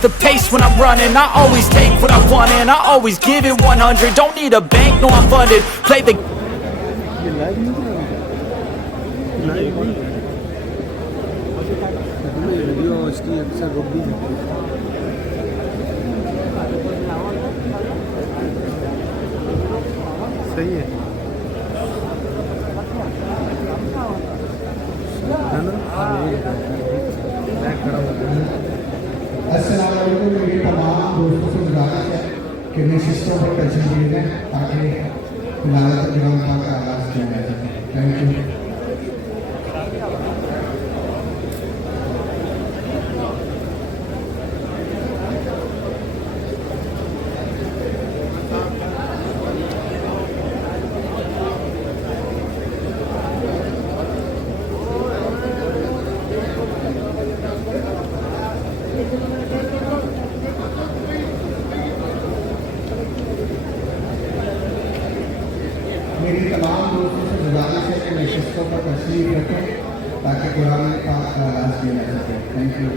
the pace when I'm running. I always take what I want and I always give it 100. Don't need a bank, no I'm funded. Play the सही है ना मैं खड़ा हो अस्सलाम वालेकुम। मेरे तमाम दोस्तों से गुजारिश है कि नशिस्तों पर तशरीफ ले लें ताकि तिलावत कलाम पाक का आगाज़ किया जा सके। Thank you. मेरी तमाम दोस्तों से गुजारिश है कि नशिस्तों पर तशरीफ रखें ताकि कुरान पाक का आगाज़ किया जा सके। Thank you.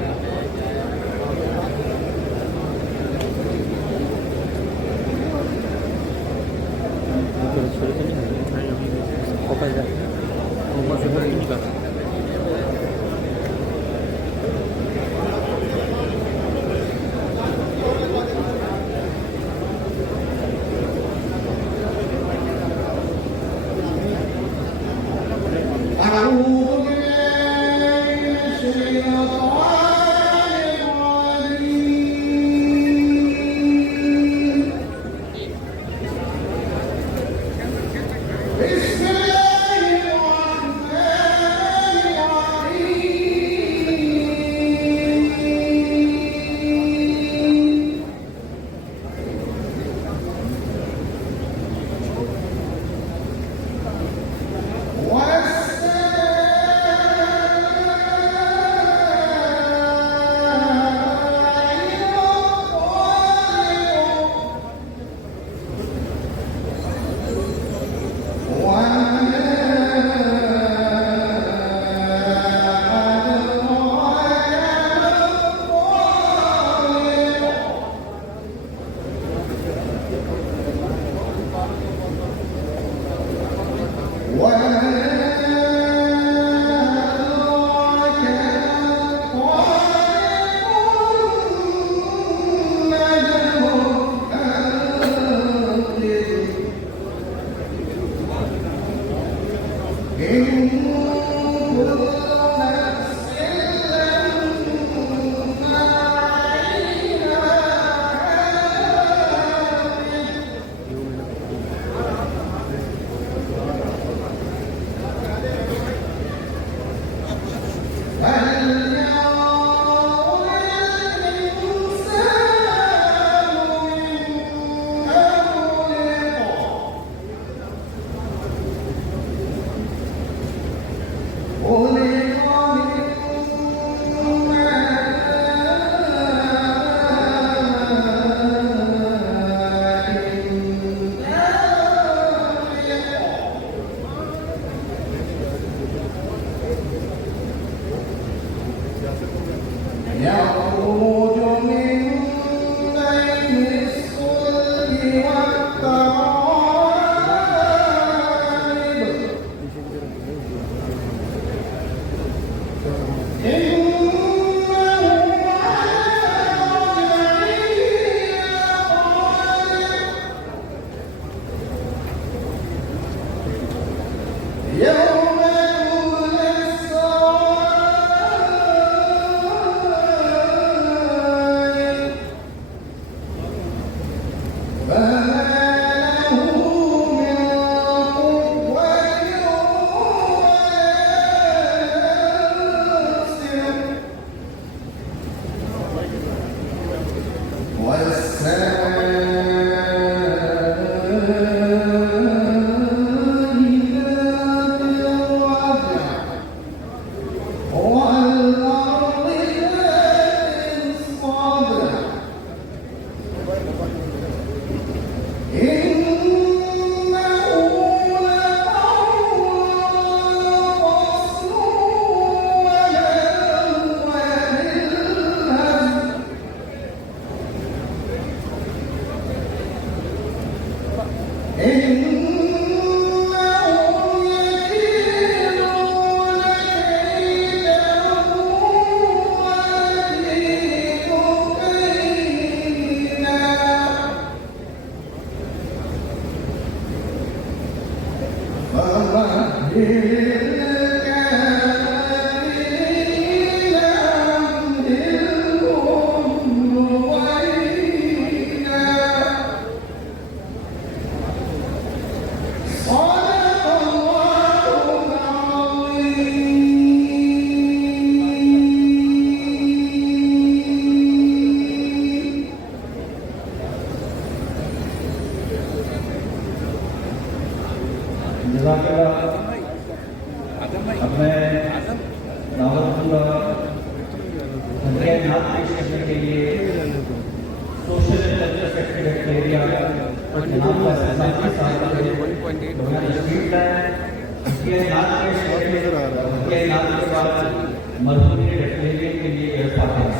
Bye. अब मैं दावतुल्लाह नाथ पेश करने के लिए सोशल कल्चर सेक्रेटरी जनाब का साथ के साथ तस्वीर है उसके नाथ के बाद मरहूम के रखने के लिए व्यवस्था है।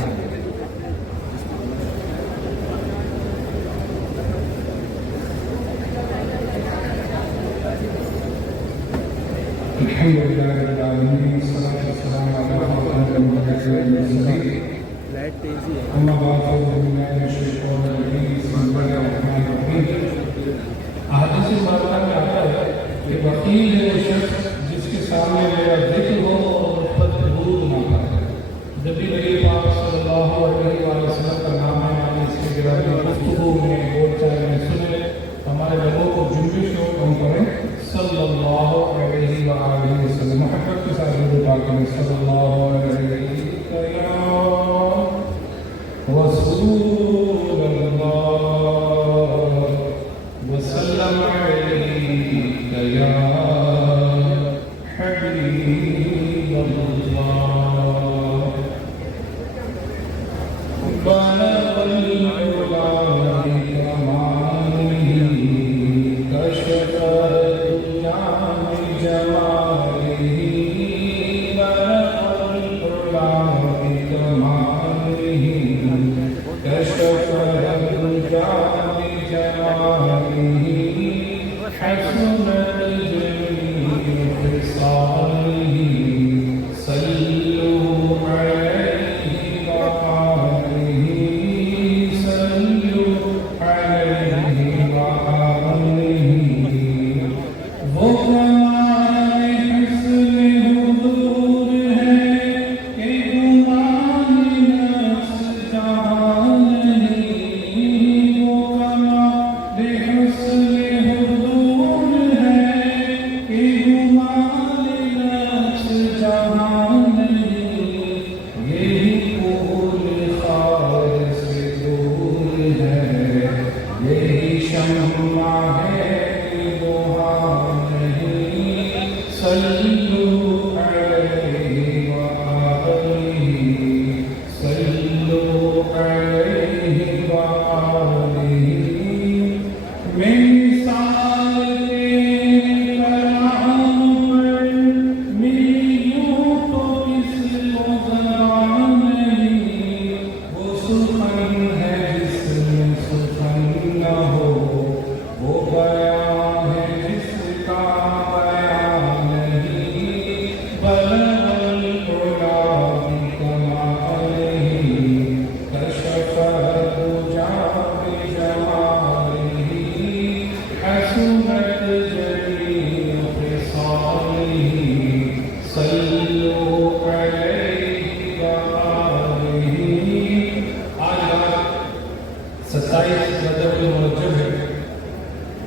वकील है वो शख्स जिसके सामने मेरा जिक्र हो और उस पर दुरूद ना पाए। जब भी नबी पाक सल्लल्लाहु अलैहि वसल्लम का नाम है हम इसके गिरामी गुफ्तगू में बोलचाल में सुने हमारे लोगों को जुम्बिश हो कम करें सल्लल्लाहु अलैहि वसल्लम मोहब्बत के साथ दुरूद पाक में सल्लल्लाहु अलैहि वसल्लम या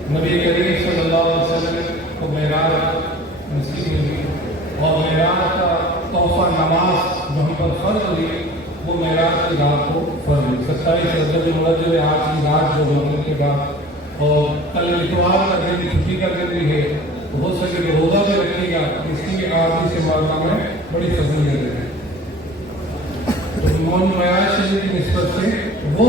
नबी करीम सल्लल्लाहु अलैहि वसल्लम को मेराज नसीब हुई और मेराज का तोहफा नमाज जो हम पर फर्ज हुई वो मेराज की रात को फर्ज हुई 27 रजब आज की रात जो होने के बाद और कल इतवार का दिन छुट्टी का दिन भी है तो हो सके तो रोज़ा भी रखिएगा इसकी आदमी से मालूम में बड़ी फजीलत है। तो मौन मयाश की निस्बत से वो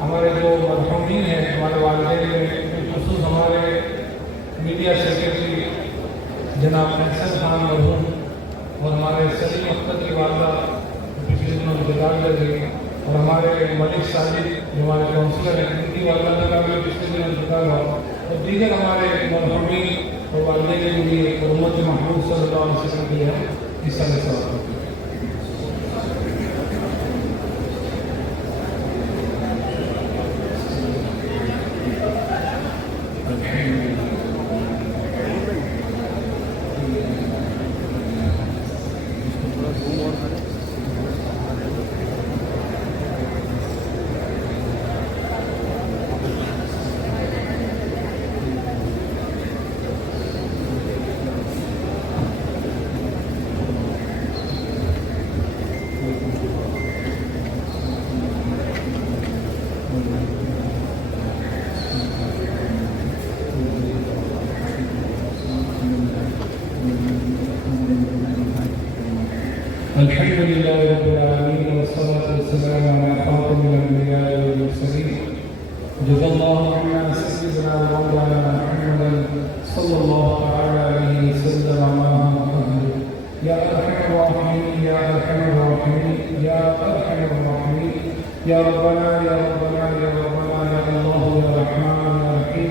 हमारे जो मरहूमीन हैं, हमारे वालिदैन में खुसूस हमारे मीडिया सेक्रेटरी जनाब अहसन खान मरहूम और हमारे सलीम अख्तर की वालदा पिछले दिनों इंतजार कर रही और हमारे मलिक साजिद जो हमारे काउंसलर हैं उनकी वालदा का भी पिछले दिनों इंतजार हुआ और दीगर हमारे मरहूमीन और वालिदैन के लिए और उम्मत महबूब सल्लल्लाहु अलैहि वसल्लम के लिए हिस्सा ले सकते हैं। अल्हम्दुलिल्लाह रब्बिल आलमीन वस्सलातु वस्सलामु अला खातिमिल अंबिया वल मुरसलीन जज़ाल्लाहु अन्ना सय्यिदना व मौलाना मुहम्मदन सल्लल्लाहु तआला अलैहि वसल्लम या अरहमर राहिमीन या अरहमर राहिमीन या अरहमर राहिमीन या रब्बना या रब्बना या रब्बना या अल्लाह या रहमान या रहीम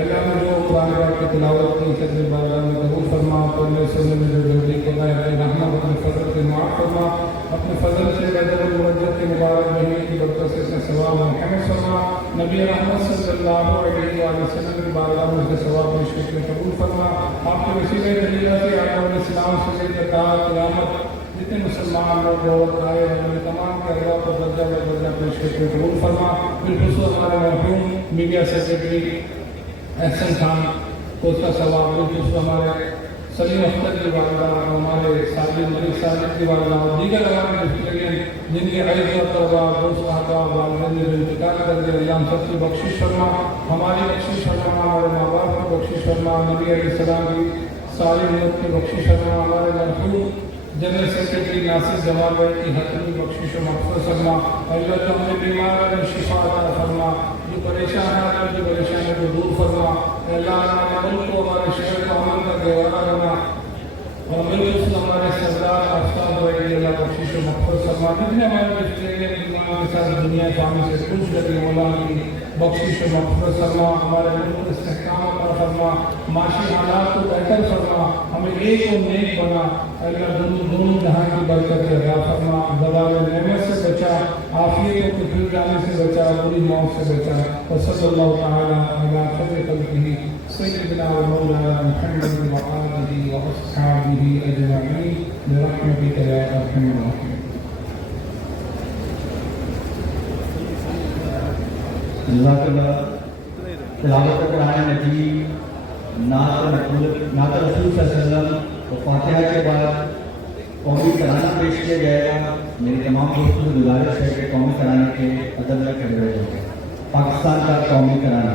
अल्लाह जो बारगाह की तिलावत की सच्चे बारगाह में कबूल फरमा पढ़ने सुनने में जो जल्दी करना है अपने रहमत अपने फजल से माफ़ फरमा अपने फजल से रजब मुरज्जब के मुबारक महीने की बरकत से सवाब महमद फरमा नबी रहमत सल्लल्लाहु अलैहि वसल्लम की बारगाह में से सवाब पेश करके कबूल फरमा आपके वसीले दलीला से आलम इस्लाम से लेकर क़यामत जितने मुसलमान लोग और आए उन्होंने तमाम के अल्लाह को दर्जा पेश करके कबूल फरमा बिलखुसूस हमारे मरहूम मीडिया सेक्रेटरी अहसन खान को उसका सवाब बिल्कुल हमारे सलीम अख्तर की वालदा हमारे साजिद की वालदा और दीगर हमारे डिस्ट्रिक्ट जिनके अज़ीज़ और तलबा दोस्त अहबाब वालिदैन ने इंतकाल कर दिया अल्लाह हम सबकी बख्शिश फरमा हमारी बख्शिश फरमा हमारे माँ बाप की बख्शिश फरमा नबी अलैहिस्सलाम की सारी उम्मत की बख्शिश फरमा हमारे मरहूम जनरल सेक्रेटरी नासिर जमाल भाई की हतमी बख्शिश और मग़फ़िरत फरमा अल्लाह जो हमें बीमार है शिफा अता फरमा जो परेशान है जो परेशानी को दूर फरमा अल्लाह हमारे मुल्क को हमारे शहर को अमन का गवारा बना और बिल्कुल हमारे सरदार आफ्ताब भाई की अल्लाह बख्शिश और मग़फ़िरत फरमा जितने हमारे बच्चे के साथ दुनिया कामी से खुश लगे मौला की बख्शिश और मग़फ़िरत फरमा हमारे मुल्क को इस्तेहकाम अता फरमा माशी हालात को बेहतर फरमा हमें एक और नेक बना अल्लाह दोनों जहां की बरकत अता फरमा ज़वाल नेमत से बचा आफियत को फिर जाने से बचा बुरी मौत से बचा और सल्लल्लाहु तआला अला खैर खल्क़िही सय्यिदना व मौलाना मुहम्मद व आलिहि व अस्हाबिहि अजमईन बिरहमतिका या अरहमर राहिमीन। जज़ाकल्लाह तिलावत कुरान मजीद नात रसूल सल्लल्लाहु अलैहि वसल्लम और फातिहा के बाद कौमी तराना पेश किया जाएगा। मेरी तमाम दोस्तों से गुजारिश है कि कौमी तराने के अदब में खड़े रहे। पाकिस्तान का कौमी तराना।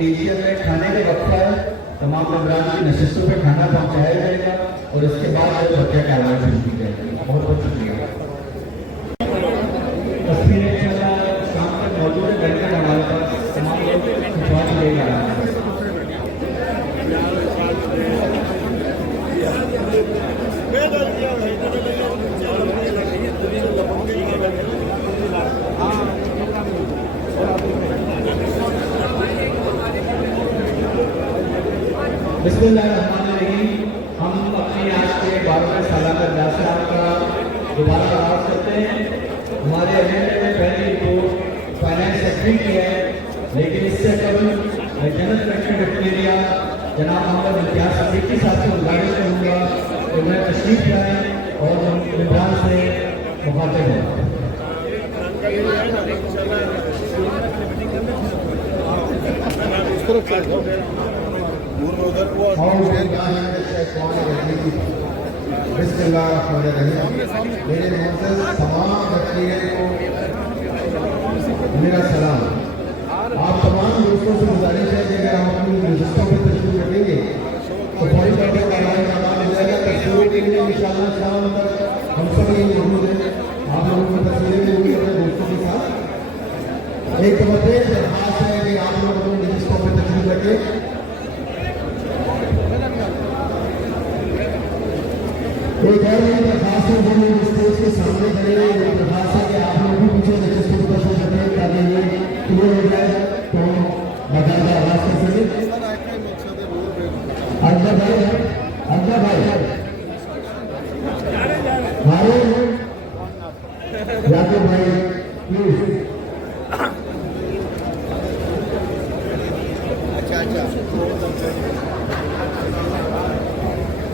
एशिया में खाने का वक्त है। तमाम मेहमान की नशिस्तों पे खाना पहुंचाया जाएगा और इसके बाद बच्चा कार्रवाई शुरू की जाएगी। बहुत बहुत शुक्रिया। तस्वीरें शाम तक मौजूद है। बैठकर हमारे पास तमाम लोग खिंचवा लेगा। बिस्मिल्लाहिर्रहमानिर्रहीम। हम अपनी आज के 12वें सालाना इजलास का दोबारा आगाज करते हैं। हमारे एजेंडे में पहली रिपोर्ट फाइनेंस सेक्रेटरी की है, लेकिन इससे कबल जनरल सेक्रेटरी बैक्टीरिया जनाब मोहम्मद इम्तियाज सिद्दीकी साहब को गुजारिश करूँगा कि उन्हें तशरीफ लाएँ और हम इमरान से मुखातिब हैं। मेरे मोअज़्ज़ज़ तमाम बैक्टीरिया को मेरा सलाम। आप तमाम दोस्तों से गुजारिश है कि अगर आप अपनी नशिस्तों पर तशरीफ रखेंगे तो थोड़ी बैठक कार्रवाई का काम हो जाएगा। तस्वीरों के लिए इंशाअल्लाह शाम तक हम सब ये मौजूद हैं। आप लोगों की तस्वीरें भी होंगी अपने दोस्तों के साथ। एक तवज्जो दरख्वास्त है कि आप लोग अपनी नशिस्तों पर तशरीफ रखें। एक और मेरी दरख्वास्त है, जो लोग स्टेज के सामने खड़े हैं, मेरी दरख्वास्त है कि आप लोग भी पीछे नशिस्तों पर तशरीफ रखें ताकि ये क्लियर हो जाए तो बाकायदा आवाज कर सके। अकबर भाई, अकबर भाई याकूब भाई प्लीज।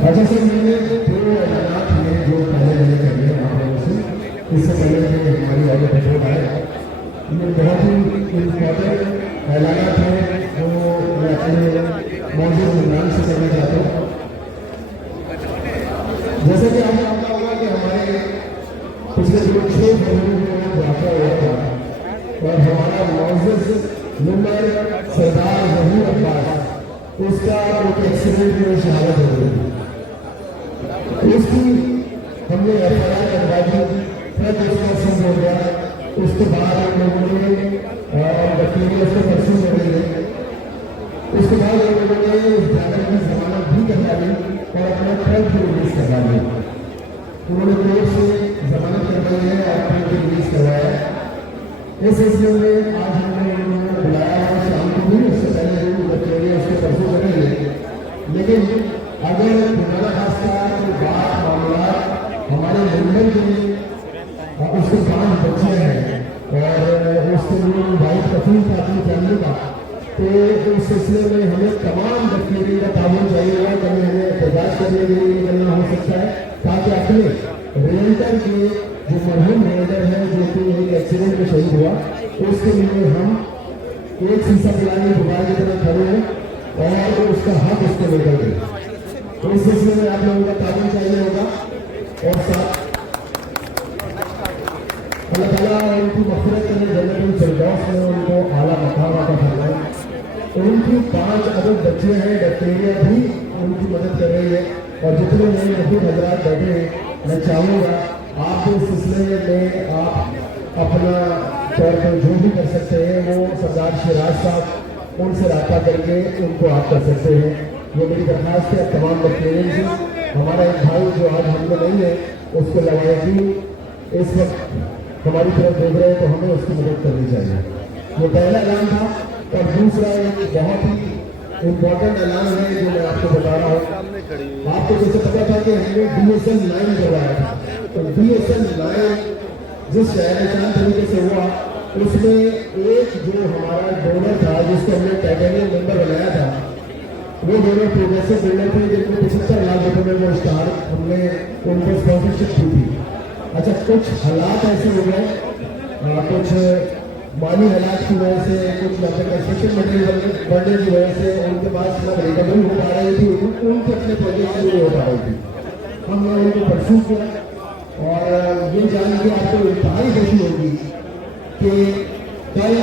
अच्छा सर, मैंने थोड़े ऐलानात हैं जो पहले मैंने कर लिए आप लोगों से। इससे पहले कि हमारी आगे रिपोर्ट आए, ये बहुत ही इम्पोर्टेंट ऐलानात हैं जो मैं अपने मौजूद मेहमान से करना चाहता हूँ। जैसे कि आपको पता होगा कि हमारे पिछले जो 6 फरवरी को वाक़या हुआ था और हमारा मौजूद नंबर सरदार जहूर अब्बास, उसका एक एक्सीडेंट में शहादत हो गई। उसकी हमने FIR करवा दी, फिर उसका सब हो गया। उसके बाद हम लोगों ने बैक्टीरिया से परसों कर ली। उसके बाद हम लोगों ने उस ड्राइवर की जमानत भी करवा ली और अपना ट्रक भी रिलीज करवा ली। उन्होंने कोर्ट से जमानत करवाई है और ट्रक भी रिलीज करवाया है। इस सिलसिले में आज हमने उन्होंने बुलाया है शाम को भी। उससे पहले बैक्टीरिया उसके परसों करेंगे, लेकिन अगर हमारा खासा कोई बात मामला हमारे मुंबई में उसके 5 बच्चे हैं और उसके लिए वाइफ कफील था अपनी फैमिली का, तो उस सिलसिले में हमें तमाम डॉक्टरी का ताउन चाहिए होगा, कभी हमें एहतजाज करने के लिए निकलना हो सकता है, ताकि अपने रियल्टर के जो मरहूम रियल्टर है जो कि एक एक्सीडेंट में शहीद हुआ, उसके लिए हम एक शीशा पिलाने दोबारा की तरह खड़े हैं और उसका हक उसको लेकर गए। तो इस सिलसिले में आप लोगों का ताउन चाहिए होगा और साथ अल्लाह ताला उनकी मग़फ़िरत करें, जन्नतुल फ़िरदौस में उनको आला मकाम अता फरमाए। उनकी 5 अदद बच्चे हैं, डॉक्टरिया भी उनकी मदद कर रही है और जितने नए मजदूर हजरात बैठे हैं, मैं चाहूँगा आप इस सिलसिले में आप अपना तौर पर जो भी कर सकते हैं वो सरदार शिराज साहब उनसे रब्ता करके उनको आप कर सकते हैं। ये मेरी दरख्वास्त है तमाम डॉक्टरियन से। हमारा एक भाई जो आज हमने नहीं है उसको लवायकी इस वक्त हमारी तरफ देख रहे हैं, तो हमें उसकी मदद करनी चाहिए। ये पहला ऐलान था। और दूसरा एक बहुत ही इम्पोर्टेंट ऐलान है जो मैं आपको बता रहा हूँ। आपको जैसे पता था कि हमने DSL 9 करवाया था, तो DSL 9 जिस शहर तरीके से हुआ उसमें एक जो हमारा डोनर था जिसको हमने टाइटेनियम मेंबर बनाया था, वो डोनर प्रोग्रेसिव बिल्डर थे जिनको 75 लाख रुपए में वो स्टार हमने उनको स्पॉन्सरशिप की थी। अच्छा, कुछ हालात ऐसे हो गए, कुछ माली हालात की वजह से, कुछ कंस्ट्रक्शन मटेरियल बढ़ने की वजह से उनके पास ना रिकवरी हो पा रही थी, उनके अपने प्रोजेक्ट नहीं हो पा रही थी। हमने उनको परसू किया और ये जान के आपको इंतहाई खुशी होगी कि कल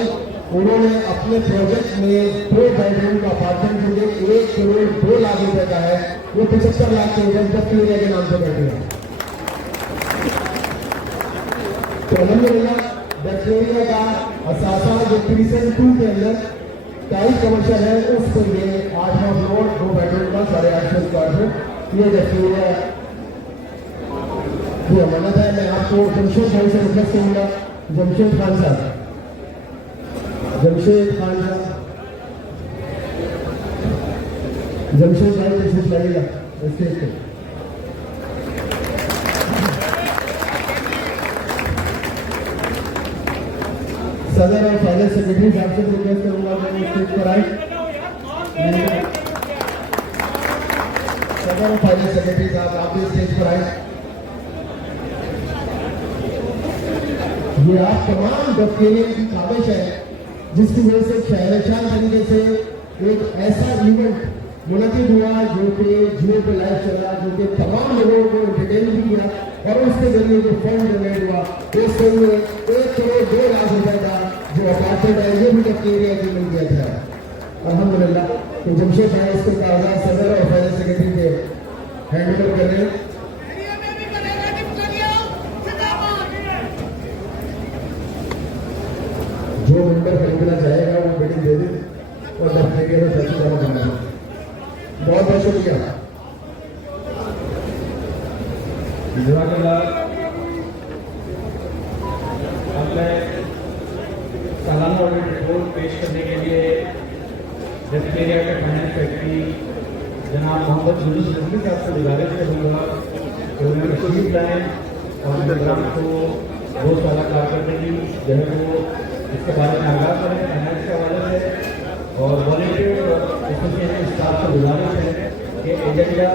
उन्होंने अपने प्रोजेक्ट में 2 बेडरूम का अपार्टमेंट जो 1 करोड़ 2 लाख रुपए का है, वो 75 लाख के डॉक्टरिया के नाम से बैठे हैं। तो अल्हम्दुलिल्लाह डॉक्टरिया का असासा जो प्रीसेंट 2 के अंदर टाइप कमर्शियल है, उस पर ये 8वां फ्लोर 2 बेडरूम का 850 स्क्वायर फीट ये डॉक्टरिया की अमानत है। मैं आपको जमशेद भाई से रिक्वेस्ट करूँगा, जमशेद खान साहब, जमशेद खान साहब, जमशेद भाई तशरीफ लाइएगा स्टेज पे। सदर और फाइनल सेक्रेटरी साहब से रिक्वेस्ट करूंगा कि स्टेज पर आए। सदर और फाइनल सेक्रेटरी साहब आप भी स्टेज पर आए। ये आप तमाम डॉक्टरियन की काबिश है जिसकी वजह से शहरशान तरीके से एक ऐसा इवेंट मुनक़िद हुआ जो कि जियो पे लाइव चला, जो कि तमाम लोगों को एंटरटेन भी किया और उसके जरिए जो फंड डोनेट हुआ उसके लिए 1 करोड़ 2 लाख रुपए का जो अपार्टमेंट है ये भी डॉक्टरिया की मिल गया था अल्हम्दुलिल्लाह। तो जमशेद भाई इसको कागजात सदर और फाइनल सेक्रेटरी के हैंड ओवर कर रहे हैं। जो मेंबर खरीदना चाहेगा वो बिल्डिंग दे दे और डॉक्टरिया में पैसे जमा करना है। बहुत बहुत शुक्रिया। हमने सालाना ऑडिट रिपोर्ट पेश करने के लिए डॉक्टरिया के फाइनेंस सेक्रेटरी जनाब मोहम्मद यूनुस नकवी साहब से गुजारिश करूँगा कि उन्हें तशरीफ लाएँ और प्रोग्राम को 2 साल कारकर्दगी जो है वो इसके बारे में आगाह करें फाइनेंस के हवाले से। और वॉलंटियर और एसोसिएशन स्टाफ से गुजारिश है कि एजेंडा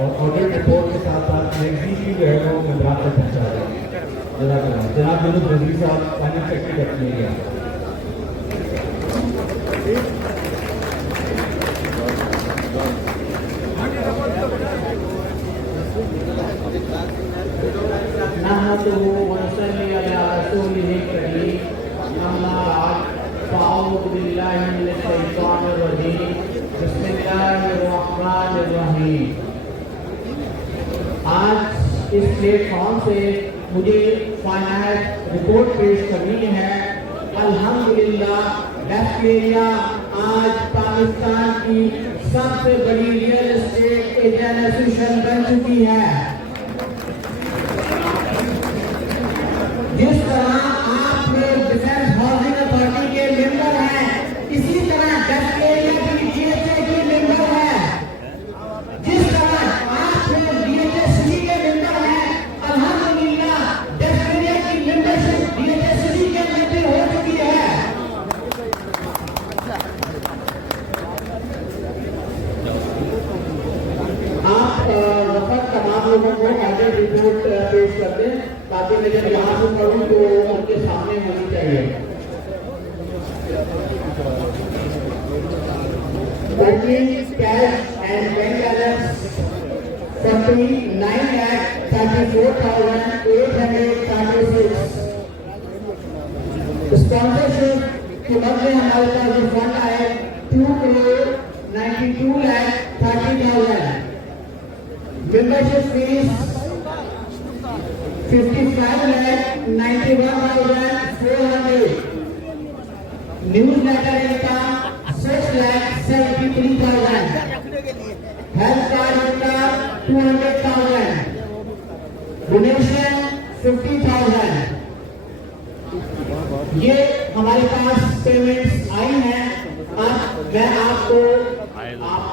और ऑडिट रिपोर्ट के साथ साथ मैगजीन की जो है वो मेंबरान तक पहुँचा जाए। जनाब यूनुस नकवी साहब फाइनेंस सेक्रेटरी डॉक्टरिया। आज इस प्लेटफॉर्म से मुझे फाइनेंस रिपोर्ट पेश करनी है। अल्हम्दुलिल्लाह डॉक्टरिया आज पाकिस्तान की सबसे बड़ी रियल एस्टेट एजेंट एसोसिएशन बन चुकी है। जिस तरह आप लोग डिफेंस हाउसिंग अथॉरिटी के मेंबर हैं, इसी तरह डॉक्टरिया की DHA के मेंबर है। जिस तरह आप लोग DHA के मेंबर हैं, अल्हम्दुलिल्लाह डॉक्टरिया की मेंबरशिप DHA के अंदर हो चुकी है। opening cash and bank balance 49,34,836. Sponsorship के बदले हमारे पास जो फंड आए 2,92,30,000. Membership fees 55,91,400. Newsletter income 6,73,000. Health card income 200,000. Donation 50,000. ये हमारे पास पेमेंट्स आई हैं. अब मैं आपको आप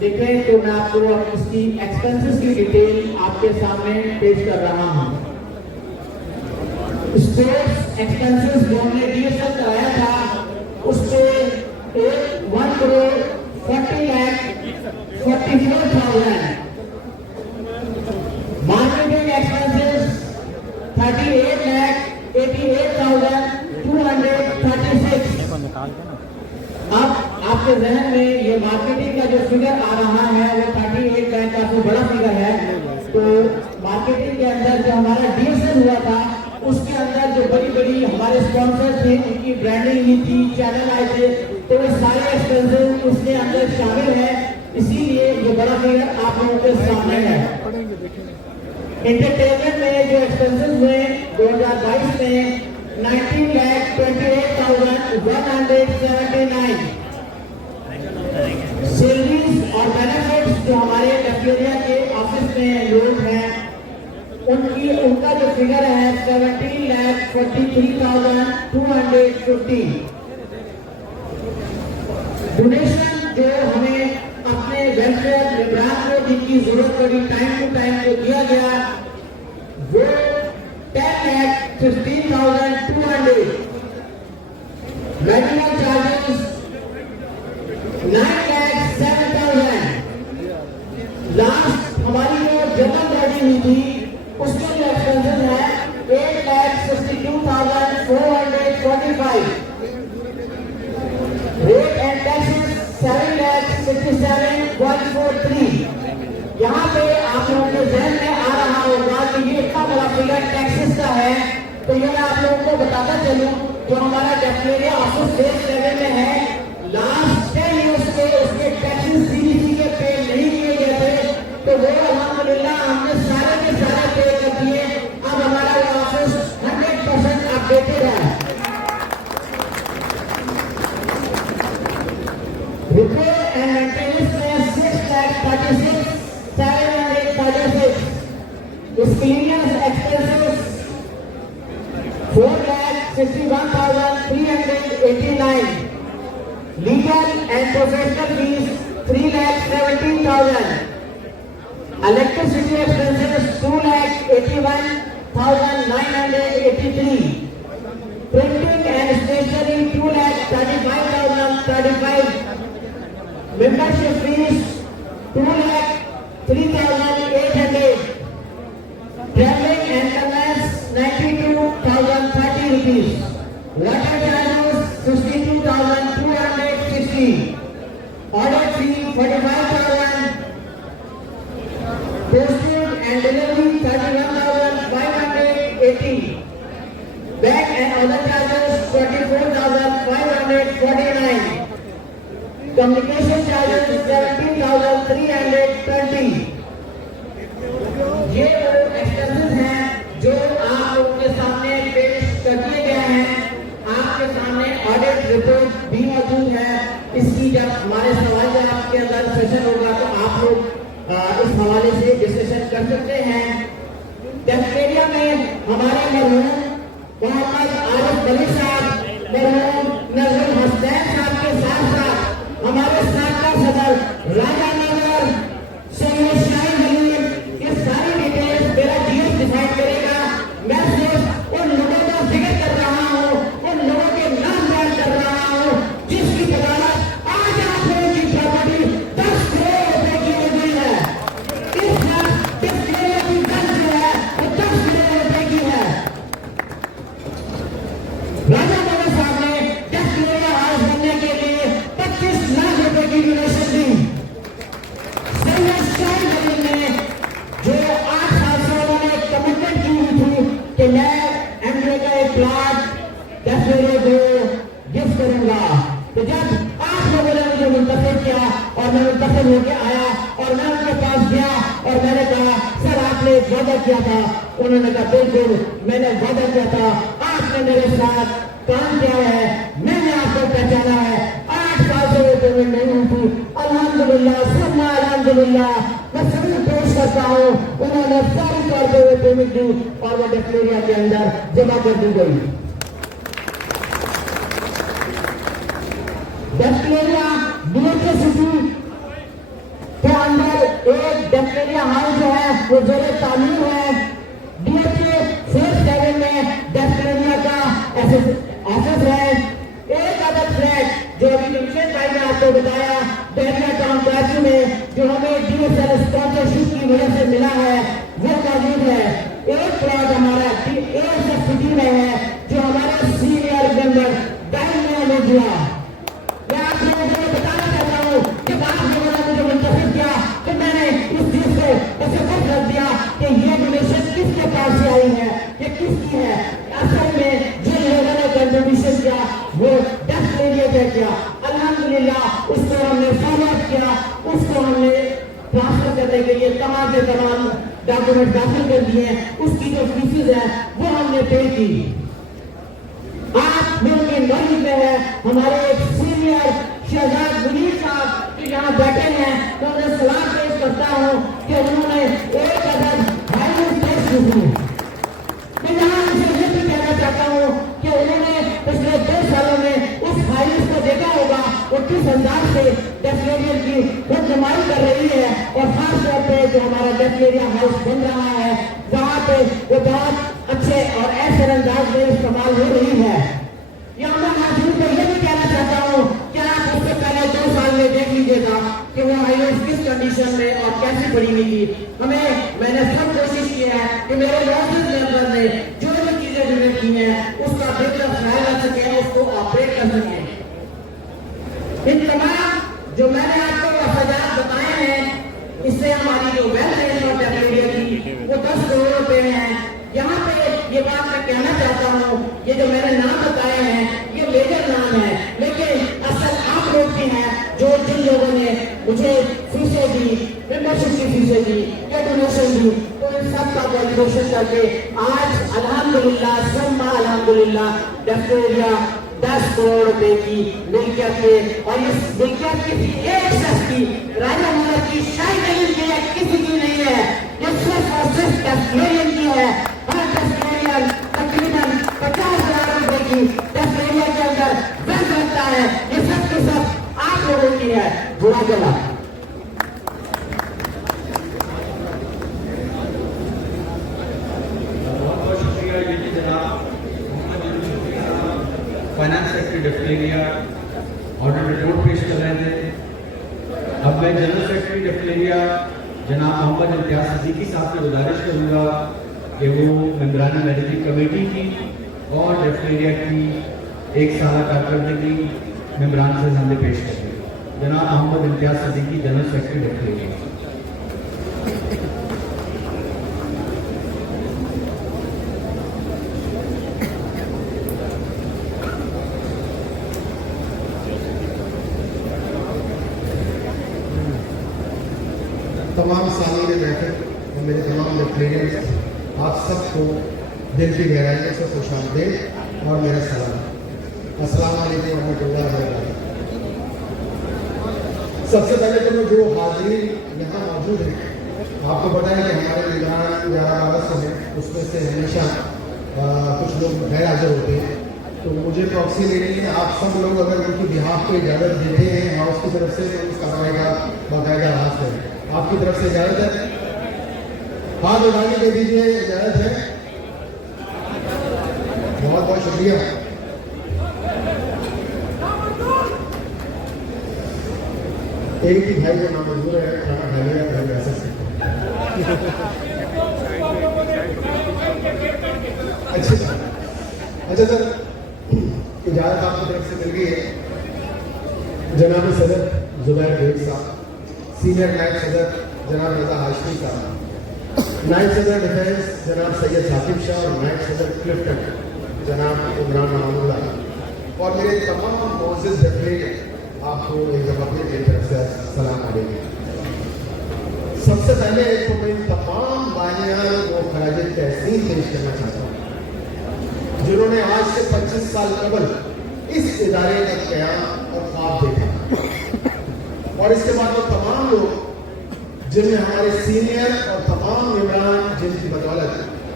देखें तो मैं आपको इसकी एक्सपेंसेस की डिटेल आपके सामने पेश कर रहा हूं. स्पोर्ट्स एक्सपेंसेस जो हमने डीएसएल कराया था उस पे 1,40,44,000. Marketing expenses 38,88,236. अब आपके जहन में ये मार्केटिंग का जो फिगर आ रहा है वो 38 का काफी बड़ा फिगर है. तो मार्केटिंग के अंदर जो हमारा डीएसएल हुआ था उसके अंदर जो बड़ी बड़ी हमारे स्पॉन्सर थे उनकी ब्रांडिंग हुई थी, चैनल आए थे, तो ये सारे एक्सपेंसेस उसके अंदर शामिल है. इसीलिए ये बड़ा फिगर आप लोगों के सामने है. एंटरटेनमेंट में जो एक्सपेंसेस हुए 2022 में 19,28,179. सैलरीज और बेनिफिट्स जो हमारे कैफेटेरिया के ऑफिस में लोग हैं उनका जो फिगर है 17,43,250. डोनेशन जो हमें अपने वेलफेयर विभाग को जिनकी जरूरत पड़ी टाइम टू टाइम को दिया गया वो 10,15,200. Medical charges 9,07,000. लास्ट हमारी जो जनरल बॉडी हुई थी उसके जो एक्सपेंसेस है 8,62,445. Rate and taxes 7,67,143. यहाँ पे आप लोगों के जहन में आ रहा होगा कि ये इतना बड़ा फिगर टैक्सेस का है. तो ये मैं आप लोगों को बताता चलूं जो हमारा कैफेटेरिया ऑफिस बेस लेवल में है लास्ट 10 इयर्स के उसके टैक्सेस सीडीसी के पे नहीं किए गए थे. तो वो अल्हम्दुलिल्लाह हमने सारे के सारे पे कर दिए. अब हमारा वो ऑफिस 100% अपडेटेड है. रिपेयर एंड मेंटेनेंस में 6,36,736. Cleaning expenses 4,61,389. Legal and professional fees 3,17,000. Electricity expenses 2,81,983. Printing and stationery 2,35,035. Membership fees 2,03,800. Traveling and conveyance 92,030 rupees. Water charges 62,260. Audit fee 45,000. Postage and delivery 31,580. Bag and other charges 24,549. Communication charges 17,320. ये वो expenses हैं जो आप लोगों के सामने पेश कर दिए गए हैं. आपके सामने ऑडिट रिपोर्ट भी मौजूद है. इसकी जब हमारे सवाल जवाब के अंदर सेशन होगा तो आप लोग इस हवाले से डिस्कशन कर सकते हैं. कैफेटेरिया में हमारे मरहूम मोहम्मद आरिफ अली साहब, मरहूम नजरुल हसनैन साहब के साथ साथ हमारे साबका सदर राजा नगर सैयद शाहिद अली, ये सारी डिटेल्स मेरा डीएस डिसाइड करेगा. मैं सिर्फ उन लोगों का जिक्र कर रहा हूँ, उन लोगों के नाम बयान कर रहा हूँ जिसकी बदौलत आज आप लोगों की प्रॉपर्टी 10 करोड़ रुपए की हो गई है. इस साल इस मेरे की दर जो है वो 10 करोड़ रुपए की है. राजा नगर साहब ने 10 करोड़ हाउस बनने के लिए 25 लाख प्लॉट डेफिनेटली को गिफ्ट करूंगा। तो जब आप लोगों ने मुझे मुंतखब किया और मैं मुंतखब होके आया और मैं उनके पास गया और मैंने कहा सर आपने एक वादा किया था, उन्होंने कहा बिल्कुल मैंने वादा किया था, आपने मेरे साथ काम किया है, मैंने आपको पहचाना है, 8 साल से वो पेमेंट नहीं हुई थी। अल्हम्दुलिल्लाह सुम्मा अल्हम्दुलिल्लाह मैं सभी पेश करता हूँ, उन्होंने फौरी तौर पर वो पेमेंट दी और वो डेफिनेरिया के अंदर जमा कर दी गई। डेफिनेरिया डीएचए सिटी के अंदर एक डेफिनेरिया हाउस जो है वो ज़ेरे तामीर है। डीएचए फेज 7 में डेफिनेरिया का ऑफिस है। एक अदद फ्लैट जो अभी निमिषन भाई ने आपको बताया डेरिया टाउन कराची में जो हमें डीएसएल स्पॉन्सरशिप की वजह से मिला है वो मौजूद है। एक प्लॉट हमारा एएसएफ सिटी में है जो हमारे सीनियर मेंबर बैंक ने हमें दिया। मैं आप लोगों को बताना चाहता हूँ कि आप लोगों ने मुझे मुंतखब किया तो मैंने इस चीज से ऐसे खुश रख दिया कि ये डोनेशन किसके पास से आई है, ये किसकी है। असल में जिन लोगों ने कंट्रीब्यूशन किया वो डेफिनेटली पे किया। अल्हम्दुलिल्लाह उसको हमने फॉलो अप किया, उसको हमने ट्रांसफर करने के लिए तमाम के तमाम डॉक्यूमेंट दाखिल कर दिए, उसकी जो फीसेज है वो हमने पे की। आप लोगों की नॉलेज में है हमारे एक सीनियर शहजाद मुनीर साहब जो यहाँ बैठे हैं, तो उन्हें सलाह पेश करता हूँ कि उन्होंने एक अदद हाईवेज टेस्ट की। मैं यहाँ उनसे ये भी कहना चाहता हूँ कि उन्होंने पिछले 2 सालों में उस हाईवेज को देखा होगा वो किस अंदाज से डेफिनेरिया की खुदनुमाई कर रही है और खास तौर पे जो हमारा डेफिनेरिया हाउस बन रहा है वहाँ पे वो बहुत अच्छे और ऐसे अंदाज में इस्तेमाल हो रही है। यहाँ मैं हाजिर को ये भी कहना चाहता हूँ कि आप उससे पहले 2 साल में देख लीजिएगा कि वो हाईवेज किस कंडीशन में और कैसी पड़ी हुई थी। मैंने सब कोशिश की है कि मेरे मौजूद मेंबर ने जो जो चीजें डोनेट की हैं उसका बेहतर ख्याल रख सके, उसको ऑपरेट कर सके। इन तमाम जो मैंने आपको वफादात बताए हैं इससे हमारी जो वेल्थ मैनेजमेंट डेफिनेरिया की वो 10 करोड़ रुपए हैं। यहाँ पे ये बात मैं कहना चाहता हूँ, ये जो मैंने नाम बताए हैं ये मेजर नाम है, लेकिन असल आप लोग भी हैं जो जिन लोगों ने मुझे फीसें दी, मेंबरशिप की फीसें दी या डोनेशन दी, तो इन सब का कॉन्ट्रीब्यूशन करके आज अल्हम्दुलिल्लाह सुम्मा अल्हम्दुलिल्लाह डेफिनेरिया 10 करोड़ रुपए की मिल्कियत है। और इस मिल्कियत किसी एक शख्स की, राजा मुल्क की, शाही कलीम की है, किसी की नहीं है, ये सिर्फ और सिर्फ डेफिनेरियन की है। हर डेफिनेरियन तकरीबन 50,000 रुपए की डेफिनेरिया के अंदर वेल्थ रखता है। ये सब के सब आप लोगों की है। जुड़ा गला बहुत शुक्रिया जी जनाब फाइनेंस सेक्रेटरी डेफिनेरिया ऑडिट रिपोर्ट पेश कर रहे थे। अब मैं जनरल सेक्रेटरी डेफिनेरिया जनाब मोहम्मद इम्तियाज सिद्दीकी साहब से गुजारिश करूँगा कि वो मेंबरानी मैनेजिंग कमेटी की और डेफिनेरिया की 1 साल कारकर्दगी मेंबरान से सामने पेश करेंगे। जनाब मोहम्मद इम्तियाज सिद्दीकी जनरल सेक्रेटरी डेफिनेरिया। तमाम सामीन बैठक और मेरे तमाम डेफिनेरियंस आप सबको दिल की गहराइयों से खुशामदीद और मेरा सलाम। अस्सलाम वालेकुम रहमतुल्लाहि व बरकातहू। सबसे पहले तो मैं जो हाजिरीन यहाँ मौजूद हैं, आपको पता है कि हमारे निगरान 11 अगस्त है, उसमें से हमेशा कुछ लोग गैर हाजिर होते हैं, तो मुझे प्रॉक्सी लेनी है। आप सब लोग अगर उनकी बिहाफ को इजाज़त देते हैं हाउस की तरफ से तो उसका बाकायदा राज है। आपकी तरफ से इजाज़त है? हाथ उठाने दे दीजिए, इजाज़त है? बहुत बहुत शुक्रिया। एक ही भाई जो नामंजूर है खाना खाने का घर ऐसा अच्छा सर, इजाज़त आपकी तरफ से मिल गई है। जनाब सदर जुबैर बेग साहब, सीनियर नायब सदर जनाब रजा हाशमी साहब, नायब सदर डिफेंस जनाब सैयद साकिब शाह और नायब सदर क्लिफ्टन जनाब इमरान मामला और मेरे तमाम मोअज़्ज़िज़ डेफिनेट आपको एक दफ़ा फिर मेरी तरफ से सलाम अलैकुम। सबसे पहले तो मैं तमाम बानियान को खराज तहसीन पेश करना चाहता हूँ जिन्होंने आज से 25 साल कबल इस इदारे का क़याम और ख्वाब देखा, और इसके बाद वो तमाम लोग जिनमें हमारे सीनियर और तमाम मेंबरान जिनकी बदौलत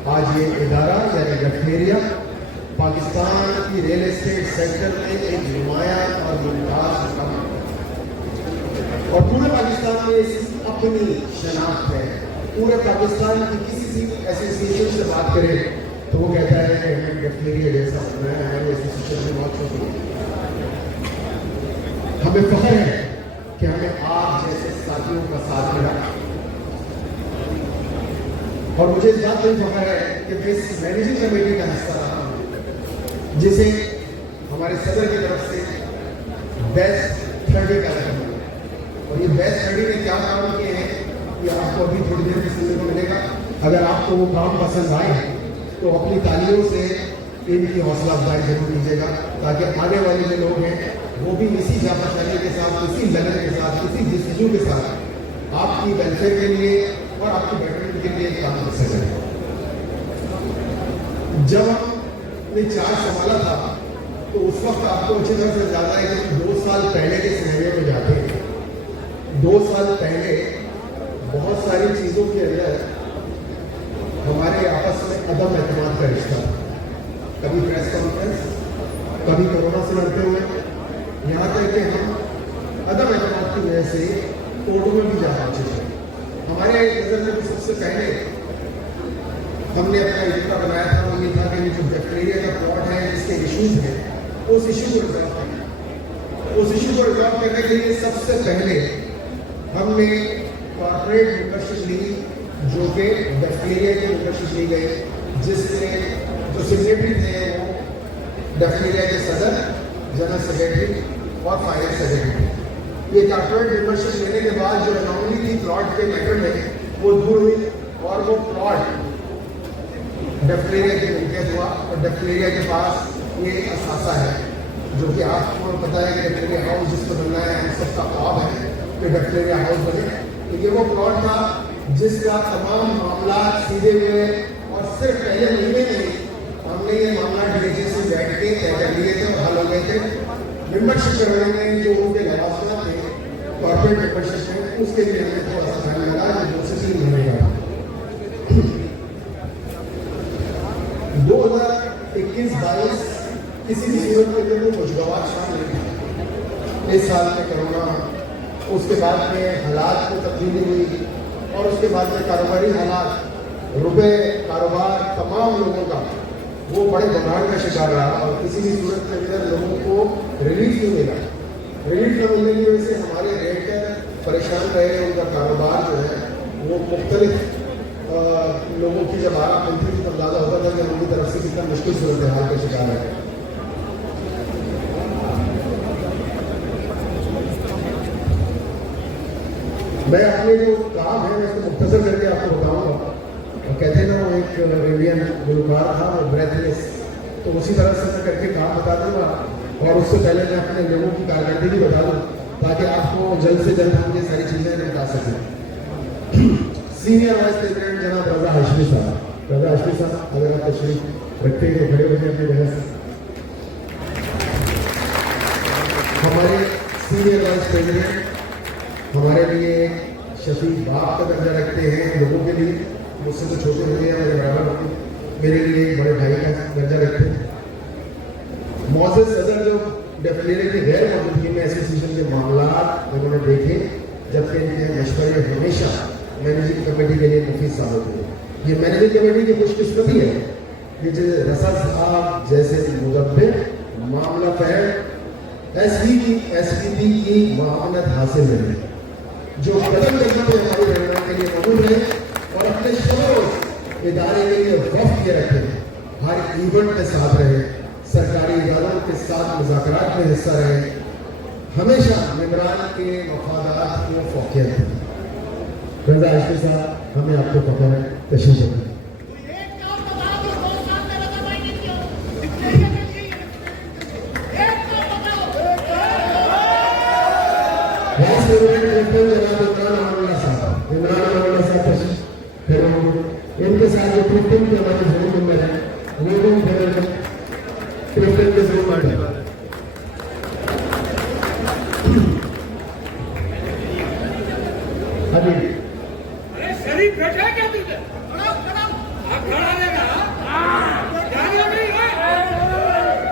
आज ये इदारा यानी गठमेरिया पाकिस्तान की रियल एस्टेट सेक्टर में एक नुमायां और मुमताज़ रकम और पूरे पाकिस्तान में इसकी अपनी शनाख्त है। पूरे पाकिस्तान की किसी एसोसिएशन से बात करें तो वो कहता है कि हमें गठमेरिया जैसा बनाया है, एसोसिएशन में बहुत छोटी है। हमें फख्र है कि हमें आप जैसे साथियों का साथ मिला, और मुझे इस बात पर फख्र है कि मैं इस मैनेजिंग कमेटी का हिस्सा रहा हूँ जिसे हमारे सदर की तरफ से बेस्ट 30 का रकम मिला। और ये बेस्ट 30 ने क्या काम किए हैं ये आपको अभी थोड़ी देर में सुनने को मिलेगा। अगर आपको वो काम पसंद आए तो अपनी तालियों से इनकी हौसला अफजाई जरूर कीजिएगा, ताकि आने वाले जो लोग हैं वो भी इसी जाफरशानी के साथ, इसी लगन के साथ, इसी जस्तजू के साथ आपकी वेलफेयर के लिए और आपकी बेटरमेंट के लिए काम कर सकें। जब हमने चार्ज संभाला था तो उस वक्त आपको अच्छी तरह से ज़्यादा है कि 2 साल पहले के सिनेरियो में जाते हैं। 2 साल पहले बहुत सारी चीज़ों के अंदर हमारे आपस में अदम एतमाद का रिश्ता था। कभी प्रेस कॉन्फ्रेंस, कभी कोरोना से लड़ते हुए, यहाँ तक कि हम अदम एतमाद की वजह से कोर्टों में भी जा पहुँचे थे। हमारे नज़र में सबसे पहले हमने अपना इजरा बनाया था वो ये था कि जो गठमेरिया का प्लॉट है जिसके इशूज हैं उस इशू को रिजॉल्व करना। उस इशू को रिजॉल्व करने के लिए सबसे पहले हमने कॉर्पोरेट मेंबरशिप ली, जो कि गठमेरिया की मेंबरशिप ली गई, जिसमें जो सिग्नेटरी थे वो गठमेरिया के सदर, जनरल सेक्रेटरी और फाइनेंस सेक्रेटरी। ये कॉर्पोरेट मेंबरशिप लेने के बाद जो अनोमली थी प्लॉट के मैटर में वो दूर हुई और वो प्लॉट गठमेरिया के मिलकियत हुआ। और गठमेरिया के पास ये असासा है जो कि आपको पता है कि गठमेरिया हाउस जिसको बनना है, हम सबका ख्वाब है कि गठमेरिया हाउस बने। तो ये वो प्लॉट था जिसका तमाम मामला सीधे हुए और सिर्फ पहले महीने में हमने ये मामला डीएचए से बैठ के तय कर लिए थे और हल हो गए थे। मेंबरशिप करवाने में जो उनके लवाजमा थे कॉर्पोरेट मेंबरशिप में, उसके लिए हमें थोड़ा सा टाइम लगा जो 2 से 3 महीने का। 2021-22 किसी भी सूरत के अंदर खुशगवार शामिल नहीं था। इस साल में कोरोना, उसके बाद में हालात में तब्दीली हुई और उसके बाद में कारोबारी हालात, रुपए कारोबार तमाम लोगों का वो बड़े घबराहट का शिकार रहा और किसी भी सूरत के अंदर लोगों को रिलीफ नहीं मिला। रिलीफ न मिलने की वजह से हमारे रेटर परेशान रहे, उनका कारोबार जो है वो मुख्तलिफ लोगों की जब आरा मिलती थी तो अंदाजा होता था कि उनकी तरफ से कितना मुश्किल सूरत हाल का शिकार है। मैं अपने जो काम है मैं इसको मुख्तसर करके आपको बताऊंगा। और कहते हैं ना वो एक इंडियन गुलकार था वो ब्रेथलेस, तो उसी तरह से मैं करके काम बता दूंगा और उससे पहले मैं अपने लोगों की कारकर्दगी बता दूँ ताकि आपको जल्द से जल्द हम ये सारी चीज़ें बता सकें। सीनियर वाइस प्रेसिडेंट जनाब रजा हाशमी साहब, रजा हाशमी साहब अगर आप तशरीफ रखते हैं तो खड़े होकर अपनी जगह से। हमारे सीनियर वाइस प्रेसिडेंट हमारे लिए शफीक बाप का दर्जा रखते हैं, लोगों के लिए मुझसे तो छोटे होते हैं मेरे बराबर होते, मेरे लिए बड़े भाई का दर्जा रखते हैं। मौजूद सदर जो डेफिनेटली की गैर मौजूदगी में एसोसिएशन के मामला उन्होंने देखे, जबकि इनके मशवरे हमेशा मैनेजिंग कमेटी के लिए मुफीद साबित हुए। ये मैनेजिंग कमेटी की खुशकिस्मती है कि रसा साहब जैसे मुदब्बिर मामला पर एसपीपी की मामलत हासिल है, जो कदम कदम पे हमारी रहनुमाई के लिए मौजूद रहे और अपने शोर इदारे के लिए वक्त के रखे, हर इवेंट के साथ रहे, सरकारी इदारों के साथ मुज़ाकरात में हिस्सा रहे, हमेशा मेंबरान के मफादात को फोकियत दी। रजा हाशमी साहब हमें आपको पता है, तशरीफ रखें। फेवरेट कैप्टन जनाब इमरान अमरुल्लाह साहब फिर इनके साथ जो कैप्टन के हमारे जोन मेंबर हैं वो भी फेवरेट कैप्टन के जोन में है। अभी शरीफ बैठा है क्या तुझे? खड़ा रहेगा।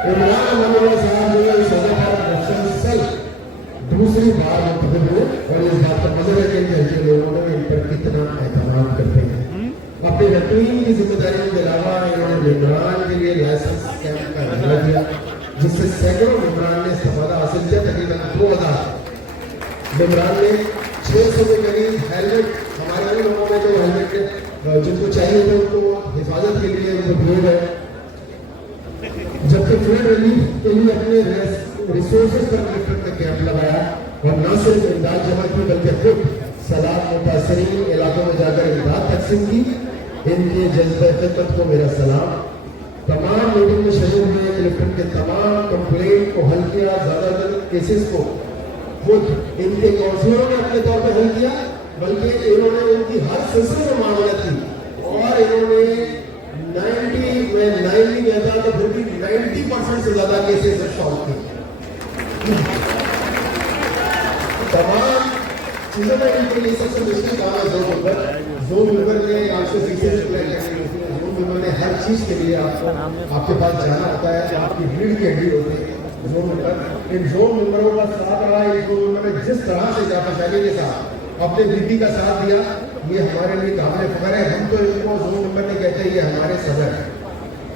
इमरान अमरुल्लाह साहब जो है सौदा पर मुसलसल दूसरी बार मुंतखब हुए और इस बात का मजा है कि इनके लोगों ने इन पर कितना एहतमाम करते हैं। अपने रकीन की जिम्मेदारी के अलावा इन्होंने इमरान के लिए लाइसेंस कैंप का हिस्सा दिया जिससे सैकड़ों इमरान ने इस्तेफादा हासिल किया। तकरीबन 2000 इमरान ने 600 के करीब हेलमेट हमारे उन लोगों ने जो हेलमेट जिनको चाहिए थे उनको हिफाजत के लिए उनको दिए गए। जबकि फ्लड रिलीफ के लिए अपने रिसोर्सेज पर कलेक्टर ने कैंप लगाया और न सिर्फ इमदाद जमा की बल्कि खुद सलाद मुतासरीन इलाकों में जाकर इमदाद तकसीम की। इनके जज्बे खिदमत को मेरा सलाम। तमाम मीटिंग में शरीक हुए कलेक्टर के तमाम कंप्लेंट को हल किया। ज्यादातर केसेस को खुद इनके काउंसिलरों ने अपने तौर पर हल किया बल्कि इन्होंने उनकी हर सिलसिले में मामला की और इन्होंने 90 में 90 में था तो फिर भी 90% से ज्यादा केसेस सॉल्व किए। तमाम चीजों में इनके लिए सबसे मुश्किल काम है जोन मेंबर ने आपसे फीचर जोन मेंबर ने हर चीज के लिए आपको आपके पास जाना होता है। आपकी भीड़ की हड्डी होती है जोन मेंबर। इन जोन मेंबरों का साथ रहा। इस जोन मेंबर ने जिस तरह से जाफरशानी के साथ अपने बीपी का साथ दिया ये हमारे लिए काबिल फख्र है। हम तो इनको जोन मेंबर ने कहते हैं ये हमारे सदर है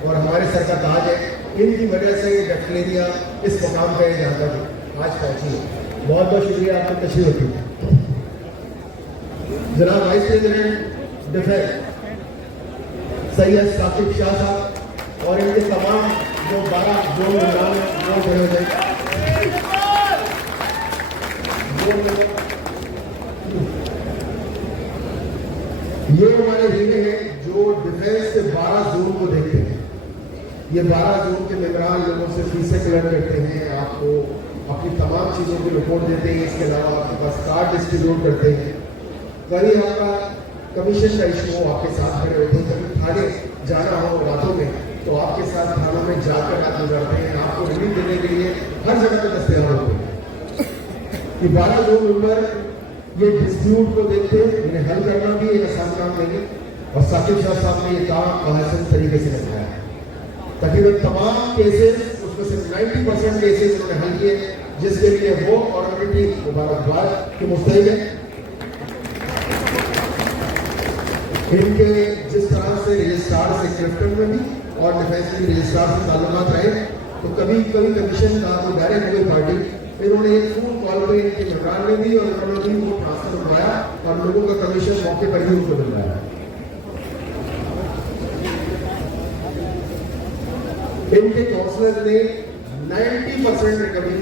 और हमारे सर का ताज है। इनकी वजह से डफलेरिया इस मुकाम पर यहाँ तक आज पहुंची है। बहुत बहुत शुक्रिया आपकी तशरीफ होती है। जनाब vice president defence Syed Saqib Shah साहब और इनके तमाम जो 12 जोन मेंबर वो खड़े हो जाए। ये हमारे हीरे हैं जो डिफेंस के 12 जोन को देखते हैं। ये 12 जोन के मेंबरान लोगों से फीसें कलेक्ट करते हैं, आपको अपनी तमाम चीज़ों की रिपोर्ट देते हैं। इसके अलावा आपके पास कार्ड डिस्ट्रीब्यूट करते हैं। कभी आपका कमीशन का इशू हो आपके साथ खड़े होते हैं। कभी थाने जाना हो रातों में तो आपके साथ थानों में जाकर रात गुजारते हैं। आपको रिलीफ देने के लिए हर जगह पर दस्तयाब होते हैं। ये 12 जोन मेंबर ये डिस्प्यूट को देखते हैं। इन्हें हल करना भी एक आसान काम नहीं है और साकिब शाह साहब ने ये काम आसान तरीके से करवाया है। तकरीबन तमाम केसेस उसमें से 90% केसेस उन्होंने हल किए जिसके लिए वो और उनकी मुबारकबाद के मुस्तहिक है। इनके जिस तरह से रजिस्ट्रार से कैप्टन में भी और डिफेंस में रजिस्ट्रार से ताल्लुकात रहे तो कभी कभी कमीशन का कोई डायरेक्ट कोई पार्टी इन्होंने एक फोन कॉल पर इनके मेंबरान ने दी और उन्होंने भी वो ट्रांसफर करवाया और लोगों का कमीशन मौके पर ही उनको मिल रहा है। इनके काउंसलर ने 90% रिकवरी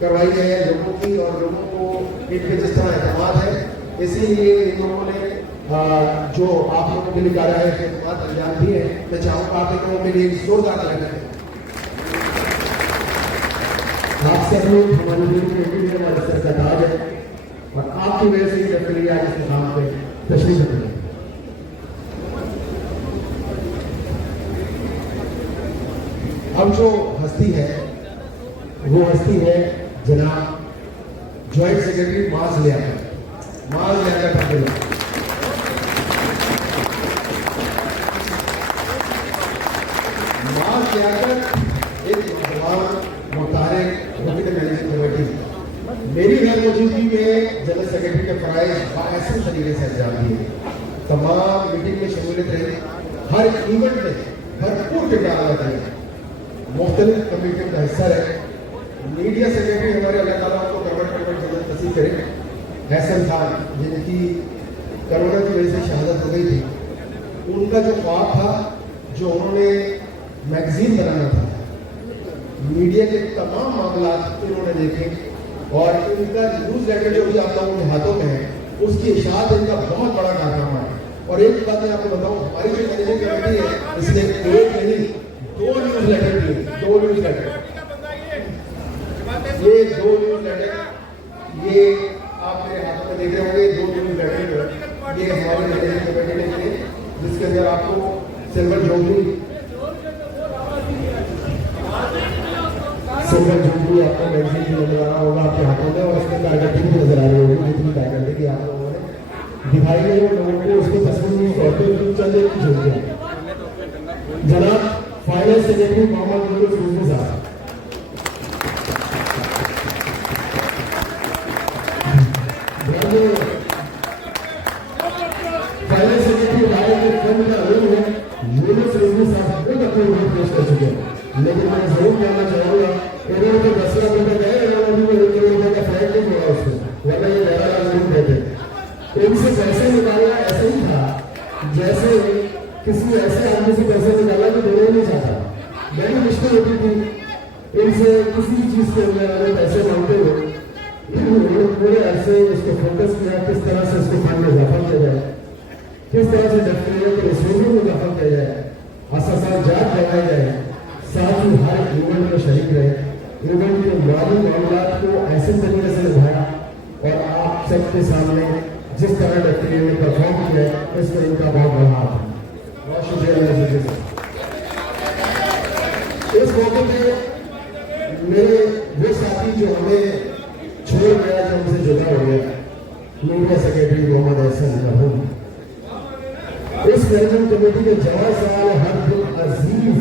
करवाई है लोगों की और लोगों को इन पे जिस तरह एतमाद है इसीलिए इन लोगों ने जो आप लोगों के लिए कार्य है खिदमत अंजाम दी है। मैं चाहूँगा आप लोगों के लिए जोरदार लगना है। आप सब लोग हमारे लिए हमारे सर का ताज है और आपकी वजह से ही डफलेरिया इस मुकाम पे तशरीफ रखते हैं। अब जो हस्ती है वो हस्ती है जनाब ज्वाइंट सेक्रेटरी माज लियाकत अब्दुल्ला। माज लियाकत एक नौजवान मुतारिक मैनेजिंग कमेटी मेरी गैर मौजूदगी में जनरल सेक्रेटरी के फराइज बाहसन तरीके से अंजाम दिए। तमाम मीटिंग में शमूलियत रही। हर इवेंट में भरपूर किरदार अदा किया। मुख्तलिफ कमेटियों का हिस्सा रहे। मीडिया सेक्रेटरी हमारे अल्लाह ताला को करवट जन्नत नसीब करे हैसन खान जिनकी कोरोना की वजह से शहादत हो गई थी। उनका जो ख्वाब था जो उन्होंने मैगजीन बनाना था मीडिया के तमाम मामला इन्होंने देखे और इनका न्यूज लेटर जो भी आप लोगों के हाथों में है उसकी इशाअत इनका बहुत बड़ा कारनामा है। और एक बात मैं आपको बताऊं हमारी जो मैनेजिंग कमेटी है इसने एक नहीं 2 न्यूज लेटर दिए। 2 न्यूज लेटर ये 2 न्यूज लेटर ये आप मेरे हाथ में देख रहे होंगे 2 किलो बैटरी, ये हमारे मैनेजमेंट कमेटी ने किए, जिसके अंदर आपको सिल्वर ज्वेलरी आपको मैगजीन भी नजर आ रहा होगा आपके हाथों में, और उसमें कारकर्दगी भी नजर आ रही होगी, जितनी कारकर्दगी आप लोगों ने दिखाई है लोगों को उसको तस्वीर करते चल देनी चाहिए। जनाब फाइनेंस सेक्रेटरी मोहम्मद सूफी साहब, फाइनेंस सेक्रेटरी भारत के फंड का रूल है, यूनुस रिजवी साहब खुद अपने रूल पेश कर चुके हैं, लेकिन मैं जरूर कहना चाहूंगा इन्होंने तो 10 लाख रुपए गए, इन्होंने भी 1 करोड़ रुपए का फ्लैट नहीं हुआ उसको, वरना ये 11 लाख जरूर देते। इनसे पैसे निकालना ऐसे ही था जैसे किसी ऐसे आदमी से पैसे निकाला जो देना ही नहीं चाहता। बड़ी मुश्किल होती थी इनसे किसी चीज के अंदर वाले पैसे मांगते हुए, इन्होंने पूरे अरसे इसको फोकस किया किस तरह से इसको फंड में इजाफा किया जाए, किस तरह से डेफिनेट के रिसोर्सों में इजाफा किया जाए, जांच लगाई जाए, साथ ही हर इवेंट में शरीक रहे, इवेंट के माली मामलात को ऐसे तरीके से निभाया और आप सबके सामने जिस तरह डेफिनेट ने परफॉर्म किया इसमें इनका बहुत बड़ा हाथ है। बहुत शुक्रिया। इस मौके पे मेरे वो साथी जो हमें छोड़ गया, जो हमसे जुदा हो गया, मीडिया सेक्रेटरी मोहम्मद एहसन मरहूम, इस मैनेजमेंट कमेटी के जवाब सवाल हर दिन अजीज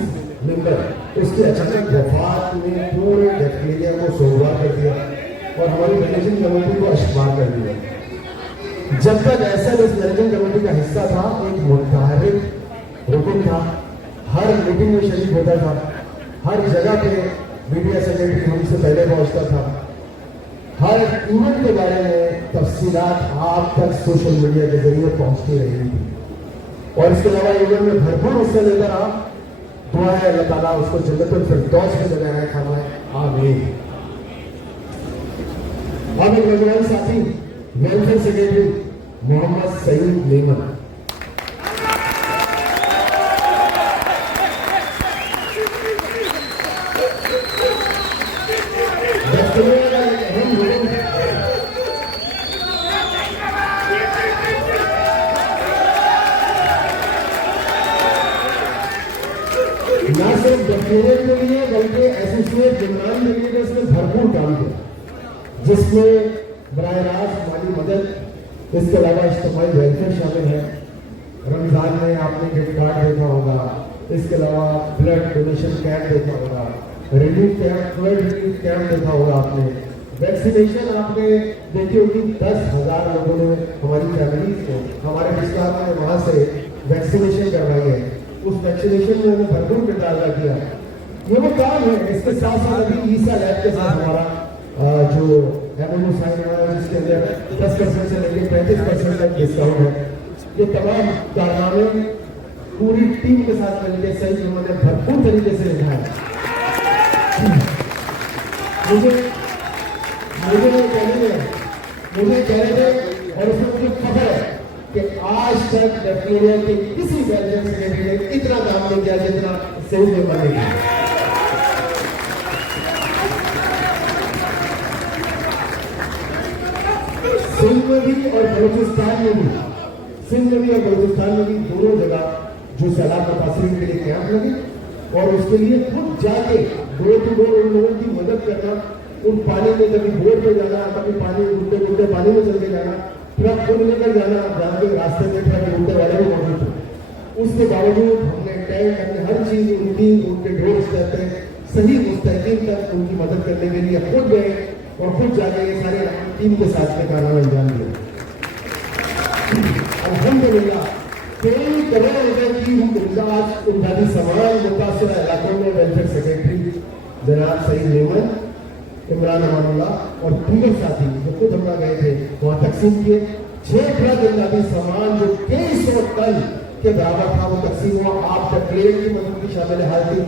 मेंबर, उसकी अचानक वफात ने पूरे बैक्टीरिया को सोगवार कर दिया और हमारी मैनेजिंग कमेटी को अशमार कर दिया। जब तक ऐसा इस मैनेजिंग कमेटी का हिस्सा था, एक मुतहरिक रुकन था, हर मीटिंग में शरीक होता था, हर जगह पे मीडिया सेक्रेटरी हमसे पहले पहुंचता था, हर इवेंट के बारे में तफसीलात आप तक सोशल मीडिया के जरिए पहुंचती रही थी, और इसके अलावा इवेंट में भरपूर हिस्सा लेकर आप दुआ है अल्लाह ताला उसको जन्नतुल फिरदौस में जगह खाना है, आमीन। अब एक नौजवान साथी वेलफेयर सेक्रेटरी मोहम्मद सईद मेमन, ना सिर्फ बैक्टीरिया के लिए बल्कि एसोसिएट जनरल के लिए इसने भरपूर काम किया, जिसमें बराह रास्त माली मदद, इसके अलावा इज्तिमाई वेलफेयर शामिल है। रमजान में आपने गिफ्ट कार्ड देखा होगा, इसके अलावा ब्लड डोनेशन कैंप देखा होगा, relief camp, flood relief camp देखा होगा आपने, वैक्सीनेशन आपने देखी होगी। 10,000 लोगों ने हमारी फैमिलीज को हमारे विस्तार में वहाँ से वैक्सीनेशन करवाई है। उस वैक्सीनेशन में हमें भरपूर किरदार अदा किया। ये वो काम है। इसके साथ साथ अभी ईसा लैब के साथ हमारा जो एमओयू साइन हुआ है, जिसके अंदर 10% से लेकर 35% तक डिस्काउंट है। ये तमाम कारनामे पूरी टीम के साथ मिलकर सही उन्होंने भरपूर तरीके से निभाया। मुझे कहने थे और उसमें मुझे खबर है कि आज तक बैक्टीरिया के किसी वेलफेयर सेक्रेटरी ने इतना काम नहीं किया जितना सही में बने किया। सिंध में भी और बलूचिस्तान में भी, सिंध में भी और बलूचिस्तान में भी दोनों जगह जो सैलाब मुतासरीन के लिए कैंप लगे और उसके लिए खुद जाके डोर टू डोर उन लोगों की मदद करना, उन पानी में कभी बोट पे जाना, कभी पानी उल्टे उल्टे पानी में चल के जाना, ट्रक को लेकर जाना, जहाँ के रास्ते में ट्रक उल्टे वाले भी मौजूद थे। उसके बावजूद हमने टैंक, हमने हर चीज उनके ढोर स्तर पे सही मुस्तकिन तक उनकी मदद करने के लिए खुद गए और खुद जाके ये सारे टीम के साथ में कारनामा अंजाम दिया। अल्हम्दुलिल्लाह 3 करोड़ रुपए की इमदादी सामान मुतासर इलाकों में वेलफेयर सेक्रेटरी जनाब सईद मेमन, इमरान अमानुल्लाह और दीगर साथी जो खुद हमरा गए थे वहाँ तकसीम किए। 6 ट्रक इमदादी सामान जो 2300 टन के बराबर था वो तकसीम हुआ। आप तकलीफ की मदद की शामिल हाल थी।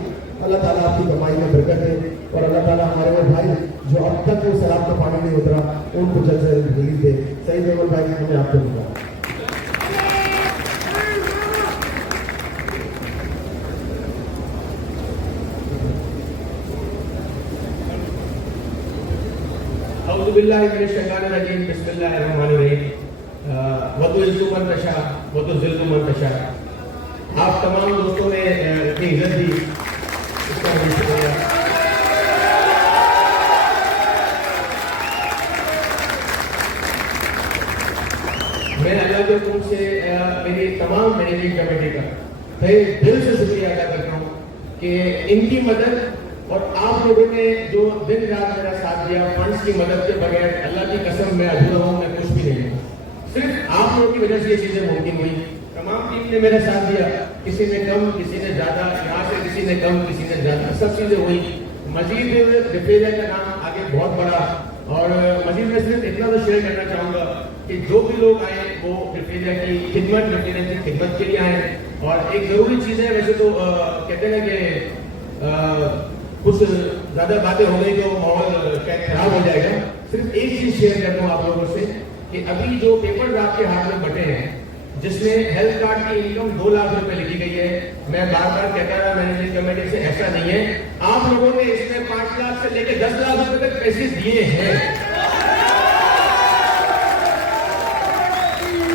अल्लाह ताला आपकी कमाई में बरकत दे और अल्लाह ताला हमारे वो भाई जो अब तक वो सैलाब का पानी नहीं उतरा उनको जल्द से जल्द रिलीफ दे। सईद मेमन भाई हमने आपको दिया। औज़ुबिल्लाहिमिनश्शैतानिर्रजीम बिस्मिल्लाहिर्रहमानिर्रहीम वतुइज़्ज़ु मन तशा वतुज़िल्लु मन तशा। आप तमाम दोस्तों ने इतनी इज्जत दी, इसका बहुत शुक्रिया। मैं अल्लाह के हुक्म से मेरी तमाम मैनेजिंग कमेटी का दिल से शुक्रिया अदा करता हूँ कि इनकी मदद और आप लोगों ने जो दिन रात मेरा साथ दिया, फंड्स की मदद के बगैर अल्लाह की कसम मैं अधूरा हूँ, मैं कुछ भी नहीं हूँ। सिर्फ आप लोगों की वजह से ये चीजें मुमकिन हुई। तमाम टीम ने मेरा साथ दिया, किसी ने कम, किसी ने ज्यादा, यहाँ से किसी ने कम, किसी ने ज्यादा, सब चीजें हुई। मजीद डिफेरिया का नाम आगे बहुत बड़ा, और मजीद मैं सिर्फ इतना तो शेयर करना चाहूँगा कि जो भी लोग आए वो डिफेरिया की खिदमत के लिए आए। और एक जरूरी चीज़ है, वैसे तो कहते हैं कि कुछ ज़्यादा बातें हो गई तो माहौल खराब हो जाएगा। सिर्फ एक चीज़ शेयर करता हूँ आप लोगों से कि अभी जो पेपर आपके हाथ में बटे हैं, जिसमें हेल्थ कार्ड की इनकम 2 लाख रुपए लिखी गई है, मैं बार बार कहता रहा मैनेजिंग कमेटी से, ऐसा नहीं है। आप लोगों ने इसमें 5 लाख से लेकर 10 लाख रुपए तक पैसे दिए हैं।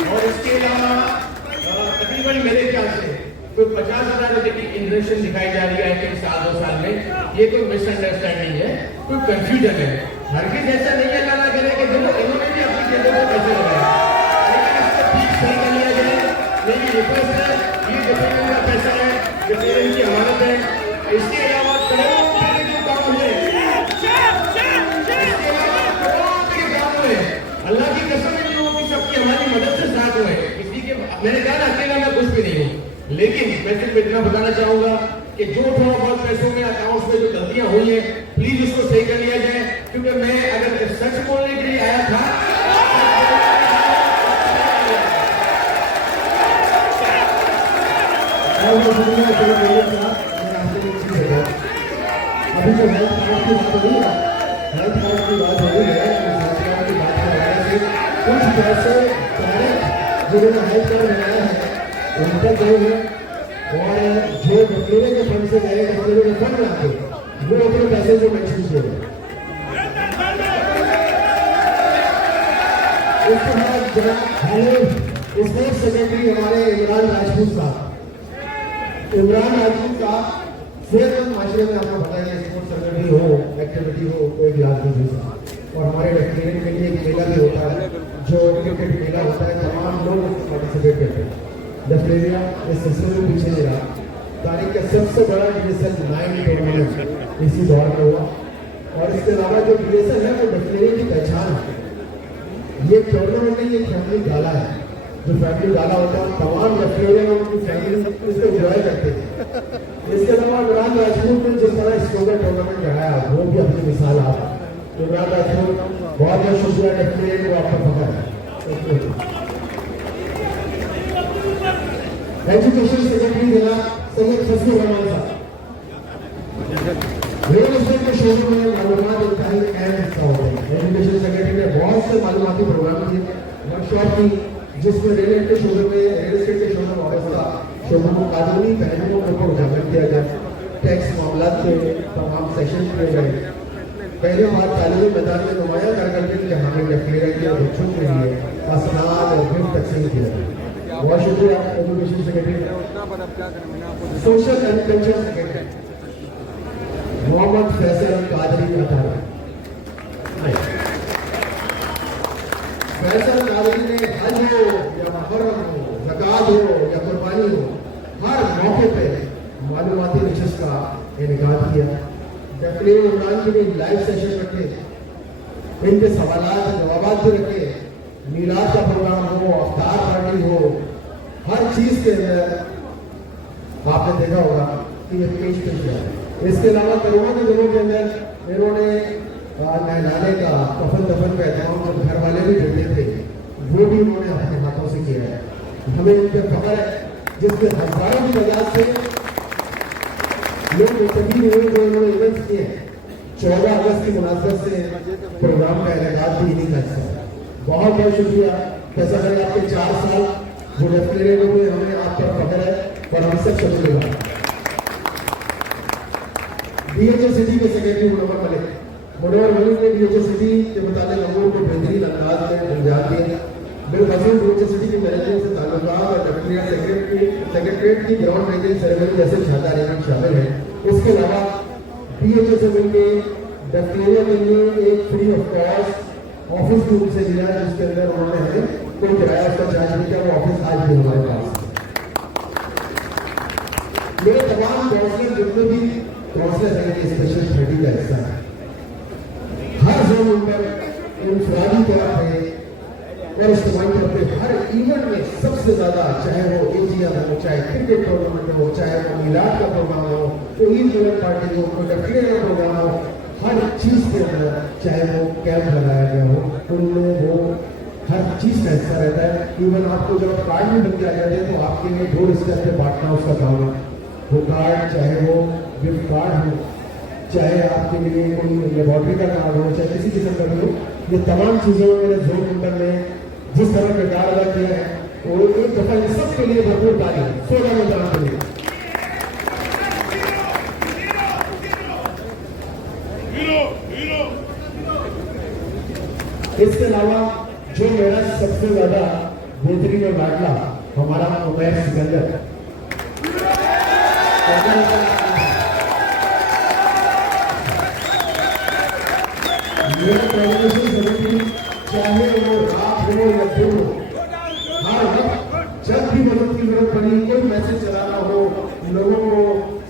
और इसके अलावा तकरीबन मेरे ख्याल से कोई 50,000 रुपए की इंजेक्शन दिखाई जा रही है कि साल 2 साल में। ये कोई मिसअंडरस्टैंडिंग है, कोई कंफ्यूजन है। हरगिज़ ऐसा नहीं है अल्लाह करे कि देखो इन्होंने भी अपनी जेबों में पैसे लगाए, लेकिन इसको ठीक सही कर लिया जाए। मेरी रिक्वेस्ट है, ये डिफेंस का पैसा है, डिफेंस की अमानत है। इसके अलावा करोड़ों रुपए के जो काम हुए, अल्लाह की कसम इन लोगों की सबकी हमारी मदद से साथ हुए। किसी के मैंने कहा अकेला मैं कुछ भी नहीं हूँ, लेकिन मैं सिर्फ इतना बताना चाहूंगा कि जो थोड़ा बहुत पैसों में अकाउंट्स में जो गलतियां हुई हैं, प्लीज उसको सही कर लिया जाए। क्योंकि मैं अगर सच बोलने के लिए आया था, अभी जो हेल्थ कार्ड की बात हो रही है, हेल्थ कार्ड की बात हो रही है, हेल्थ कार्ड की बात करने से कुछ पैसे डायरेक्ट जिन्होंने हेल्थ कार्ड बनाया है उन तक गए हैं, और जो डिफेरिया के फंड से गए, डिफेरिया के फंड लाते वो अपने पैसे जो मेंशन किए गए। उसके बाद स्पोर्ट्स सेक्रेटरी हमारे इमरान राजपूत साहब सेहतमंद माशरे में आपको पता है स्पोर्ट्स सेक्रेटरी हो, एक्टिविटी हो, कोई भी आदमी हो। और हमारे डेफिनेट के लिए एक मेला भी होता है, जो क्रिकेट मेला होता है, तमाम लोग पार्टिसिपेट करते हैं। डेफिनेरिया इस सिलसिले में पीछे नहीं रहा। तारीख का सबसे बड़ा DSL 9 टूर्नामेंट इसी दौर में हुआ। और इसके अलावा जो DSL है वो डेफिनेरिया की पहचान है। ये टूर्नामेंट नहीं, ये फैमिली गाला है। जो फैमिली गाला होता है, तमाम डेफिनेरिया में उनकी फैमिली इसको एंजॉय करते हैं। इसके अलावा इमरान राजपूत ने जिस तरह स्लोगन टूर्नामेंट कराया, वो भी अपनी मिसाल आप। इमरान राजपूत बहुत बहुत शुक्रिया, डेफिनेट वो आपका फखर है। एजुकेशन सेक्रेटरी जिला सैयद फजलुर रहमान साहब, रियल एस्टेट के शोरूम में मालूमात इंतहाई अहम हिस्सा होते हैं। एजुकेशन सेक्रेटरी ने बहुत से मालूमाती प्रोग्राम किए, वर्कशॉप की, जिसमें रियल एस्टेट के शोरूम वाबस्ता शोरूम को कानूनी पहलुओं के ऊपर उजागर किया गया। टैक्स मामला के तमाम सेशन किए गए। पहले बार तालीमी मैदान में नुमाया कारकर्दगी के हमें डेफिनेरिया के बच्चों के लिए असनाद और गिफ्ट तकसीम किया। बहुत शुक्रिया education secretary. Social and culture secretary Mohammad Faisal Qadri Attari. Faisal Qadri ने हज हो या मुहर्रम हो, ज़कात हो या कुर्बानी हो, हर मौके पे मालूमाती नशिस्त का इनेकाद किया। डेफिनेट इमरान की भी लाइव सेशन रखे, इनके सवालात जवाबात भी रखे, मीलाद का प्रोग्राम हो, अफ्तार पार्टी हो, हर चीज़ के अंदर आपने देखा होगा कि ये पेश किया है। इसके अलावा करोड़ों के दिनों के अंदर इन्होंने नहलाने का, कफन दफन का एहतमाम जो घर वाले भी देते थे, वो भी उन्होंने अपने हाथों से किया है। हमें इन पर खबर है, जिसमें हजारों की तादाद से लोग मुस्तफीद हुए, जो इन्होंने इवेंट्स किए हैं। 14 अगस्त की मुनासबत से प्रोग्राम का इनेकाद भी इन्हीं का हिस्सा है। बहुत बहुत शुक्रिया। कैसा लगे आपके 4 साल जो डेफिनेट हुए, हमें आप पर खबर है और हम सब शुक्रिया। DHA सिटी के सेक्रेटरी मुनव्वर मलिक, मनोहर मलिक ने DHS के मुताबिक अमूर को बेहतरीन अंदाज में अंजाम दिया। बिलखसूस DHS के मैनेजमेंट से ताल्लुकात और सेक्रेटरीट की ग्राउंड ब्रेकिंग सेरेमनी जैसे शानदार इवेंट शामिल है। इसके अलावा DHS के बैक्टीरिया के लिए एक free of cost office room से लिया, जिसके अंदर उन्होंने हमें कोई किराया उसका चार्ज नहीं किया। वो ऑफिस आज भी हमारे पास। मेरे तमाम काउंसलर जितने भी काउंसलर हैं स्पेशल 30 का हिस्सा है। हर जोन पर इंफरादी तौर पर और इज्तिमाई तौर पर हर इवेंट में सबसे ज्यादा, चाहे वो एजिया हो, चाहे क्रिकेट टूर्नामेंट हो, चाहे वो मिलाद का प्रोग्राम हो, कोई ईद मिलाद पार्टी हो, कोई डकड़े का प्रोग्राम हो, हर चीज के अंदर चाहे वो कैंप लगाया गया हो, उनमें वो हर चीज का हिस्सा रहता है। इवन आपको जब कार्ड में बन के आ जाते हैं तो आपके लिए 2 स्टेप पे बांटना उसका काम है। वो कार्ड चाहे वो गिफ्ट कार्ड हो, चाहे आपके लिए कोई लेबोरेटरी का कार्ड हो, चाहे किसी किस्म का भी हो, ये तमाम चीज़ों में मेरे जोन नंबर में जिस तरह किरदार अदा किया है वो एक दफा इन सबके लिए भरपूर ताली 16 नौजवानों के लिए। इसके अलावा जो मेरा सबसे ज्यादा बेहतरीन और लाडला हमारा उमैर सिकंदर, चाहे वो रात हो या दिन हो, हर वक्त जब भी मदद की जरूरत पड़ी, कोई मैसेज चलाना हो, लोगों को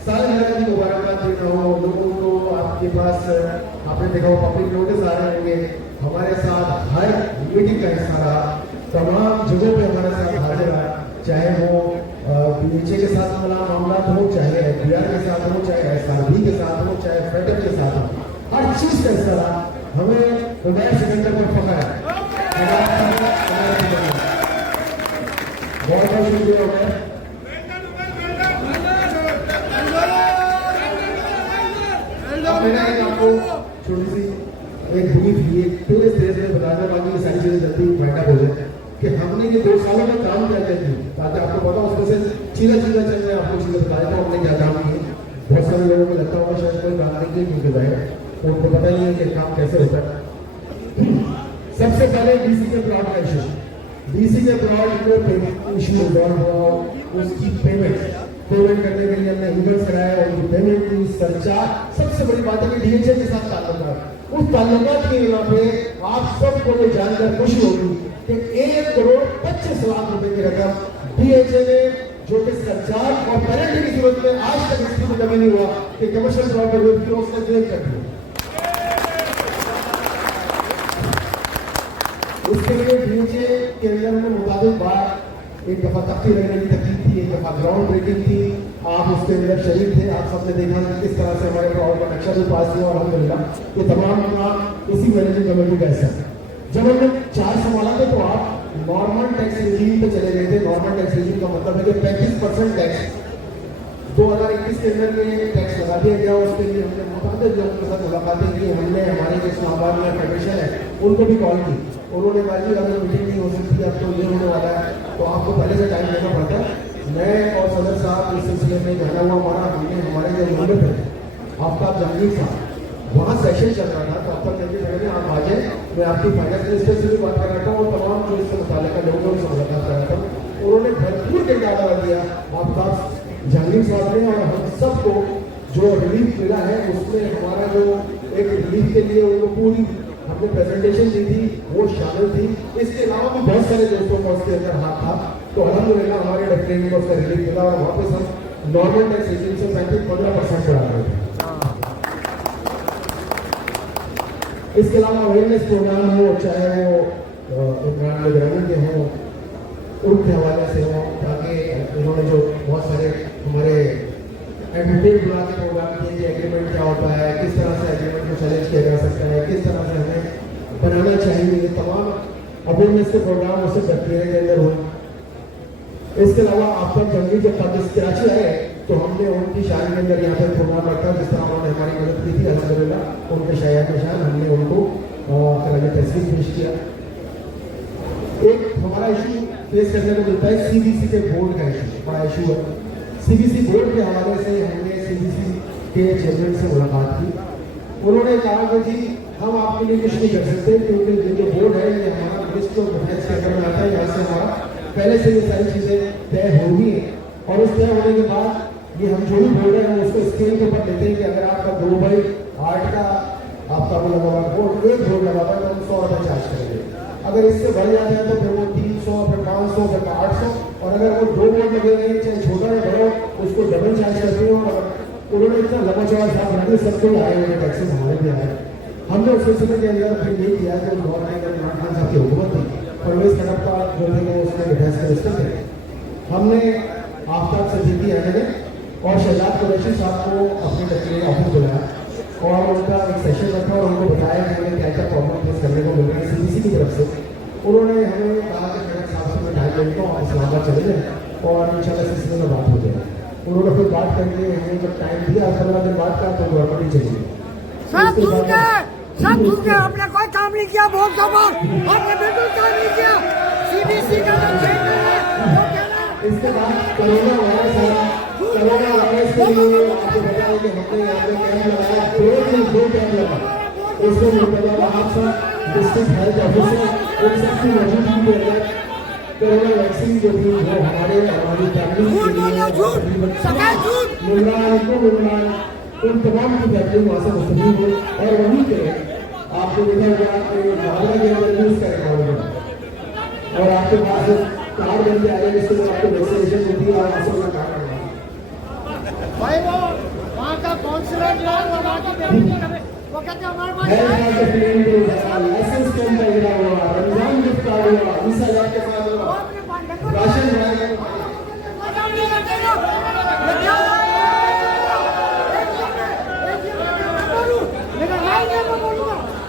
सालगिरह की मुबारकबाद देना हो, लोगों को आपके पास आपने देखा हो पब्लिक नोटिस आ रहे होंगे, हमारे साथ हर मीटिंग का हिस्सा रहा, तमाम जगहों पे हमारे साथ हाजिर रहा, चाहे वो पीछे के साथ मामला हो, चाहे FBI के साथ हो, चाहे SRB के साथ हो, चाहे फेडरल के साथ हो, हर चीज का हिस्सा रहा। हमें उमैर सिकंदर पर फख्र है। बहुत बहुत शुक्रिया उमैर। मैंने आपको छोटी सी एक भूमि थी, एक पूरे देश में बताने वाली ये सारी चीजें जल्दी फायदा हो जाए कि हमने ये 2 सालों में काम क्या क्या किया, ताकि आपको पता उसमें से चीज़ा चल रहे हैं। आपको चीज़ें बताया तो हमने क्या काम किए। बहुत सारे लोगों को लगता होगा शायद कोई काम नहीं किया क्योंकि जाएगा तो उनको पता नहीं है कि काम कैसे होता है। सबसे पहले DC के प्लॉट का इशू, DC के प्लॉट को पेमेंट इशू हुआ, उसकी पेमेंट करने के लिए हमने इवेंट्स कराया, उनकी पेमेंट की सरचार्ज। सबसे बड़ी बात है कि DHA के साथ ताल्लुकात, उस ताल्लुकात के यहाँ पे आप सबको ये जानकर खुशी होगी कि 1,25,00,000 रुपए की रकम DHA ने, जो कि सरचार्ज और पेनल्टी की सूरत में आज तक हिस्ट्री में कभी नहीं हुआ कि कमर्शियल प्लॉट पर उसने क्लेम कर दिया। उसके लिए DHA के अंदर में मुताबिक बार एक दफा तख्ती लगने की तकलीफ थी, एक दफा ग्राउंड ब्रेकिंग थी, आप उसके अंदर शरीक थे, आप सबने देखा किस तरह से हमारे प्लॉट का नक्शा भी पास हुआ। अल्हम्दुलिल्लाह ये तमाम काम इसी मैनेजिंग कमेटी का हिस्सा। जब हमने 4 संभाला थे तो आप नॉर्मल टैक्स रिजीम पे चले गए थे। नॉर्मल टैक्स रिजीम का मतलब है कि 35% टैक्स 2021 के अंदर में टैक्स लगा दिया गया। उसके लिए हमने मुतअद्दिद लोगों के साथ मुलाकातें की। हमने हमारे जो इस्लामाबाद में फेडरेशन है उनको भी कॉल की, उन्होंने कहा जी अगर मीटिंग नहीं हो सकती अब तो ये होने वाला है तो आपको पहले से टाइम देना पड़ता है। मैं और सदर साहब इस सिलसिले में जाना हुआ हमने हमारे जो मुल्क है आफ्ताब जहांगीर साहब, वहाँ सेशन चल रहा था तो आफ्ताब जहांगीर साहब ने आप आ जाए, मैं आपकी फाइनेंस मिनिस्टर से भी बात कर रहा था और तमाम जो इससे मुताल्लिक़ लोगों से मुलाकात कर रहा था। उन्होंने भरपूर किरदार दिया आफ्ताब जहांगीर साहब ने, और हम सबको जो रिलीफ मिला है उसमें हमारा जो एक रिलीफ के लिए उनको पूरी हमने प्रेजेंटेशन दी थी वो शामिल थी। इसके अलावा भी बहुत सारे दोस्तों का उसके अंदर हाथ था। तो अल्हम्दुलिल्लाह हमारे डेफिनेटली को उसका रिलीफ मिला और वापस हम नॉर्मल टैक्स रेजिम से 15% बढ़ा रहे थे। इसके अलावा अवेयरनेस प्रोग्राम हो, चाहे वो इमरान निगरानी के हों, उनके हवाले से हो, ताकि इन्होंने जो बहुत सारे हमारे एडवोकेट बुला के प्रोग्राम किए कि एग्रीमेंट क्या होता है, किस तरह से एग्रीमेंट को चैलेंज किया जा सकता है, किस तरह से हमें बनाना चाहिए, ये तमाम अवेयरनेस के प्रोग्राम उससे बैक्टीरिया के अंदर हुए। इसके अलावा आफ्ताब जहांगीर जब कराची आए तो हमने उनकी शायरी के अंदर यहाँ पे प्रोग्राम रखा, जिस तरह उन्होंने हमारी मदद की थी अल्हम्दुलिल्लाह उनके शायर के शान हमने उनको कराने तस्वीर पेश किया। एक हमारा इशू फेस करने को मिलता है CBC के बोर्ड का इशू, बड़ा इशू है। CBC बोर्ड के हवाले से हमने CBC के चेयरमैन से मुलाकात की उन्होंने कहा कि जी हम आपके लिए कुछ नहीं कर सकते, क्योंकि ये जो बोर्ड है ये हमारा मिनिस्ट्री ऑफ डिफेंस के अंदर में आता है, यहाँ से हमारा पहले से ये सारी चीज़ें तय होगी है। और उस तय होने के बाद ये हम जो भी बोर्ड है उसको स्केल के ऊपर लेते हैं कि अगर आपका 2/8 का आपका वो लगा हुआ बोर्ड, एक बोर्ड लगा हुआ है तो हम 100 रुपये चार्ज करेंगे। अगर इससे बढ़ जाता है तो फिर वो 300, फिर 500, फिर 800, और अगर वो 2 बोर्ड लगे हैं चाहे छोटा या बड़ा उसको डबल चार्ज करते हैं। और उन्होंने इतना लंबा चौड़ा साफ रखते सबको आए हुए टैक्सेस हमारे भी आए। हमने उस सिलसिले के अंदर फिर ये किया कि गवर्नमेंट इमरान खान साहब की हुकूमत थी, परवेज खनब का जो थे वो उसमें डिफेंस मिनिस्टर थे, हमने आफ्ताब सिद्दीकी एमएलए और शहजाद कुरैशी साहब को अपने टकले ऑफिस बुलाया और उनका एक सेशन रखा और उनको बताया कि हमें क्या क्या प्रॉब्लम फेस करने को मिल रही है CBC की तरफ से। उन्होंने हमें कहा कि खनब साहब से मैं टाइम लेता हूँ, आप इस्लामाबाद चले जाएँ और इंशाल्लाह सिलसिले में बात हो जाए। उन्होंने फिर बात करके हमें जब टाइम दिया 15 दिन बाद का तो गवर्नमेंट ही चली गई। सब झूठ है, सब झूठ है। आपने कोई काम नहीं किया, बहुत दफा आपने बिल्कुल काम नहीं किया। CBC का नाम चेंज है, वो कहना इसके बाद कोरोना वायरस आया। कोरोना वायरस के लिए आपको बताया कि हमने यहाँ पे कैंप लगाया, 2 कैंप लगा। उसमें मुर्तजा वहाब साहब डिस्ट्रिक्ट हेल्थ ऑफिसर उन सबकी मौजूदगी के अंदर कोरोना वैक्सीन जो थी वो हमारी फैमिली झूठ बोल रहे हो, झूठ, सफेद झूठ। मुमरान उन तमाम की फैमिली वहाँ से मुस्तफीद हुई। और वहीं पे आपको देखा गया कि मामला के अंदर यूज करेगा उन्होंने, और आपके पास कार्ड बन के आएगा जिसके बाद आपको वैक्सीनेशन होती है और आपसे अपना कार्ड करना भाई वो वहाँ का काउंसलर जो है वो वहाँ की बेटी हमें वो कहते हैं हमारे पास है। लाइसेंस के अंदर गिरा हुआ, रमजान गिफ्ट कार्ड हुआ, 20,000 के साथ हुआ, राशन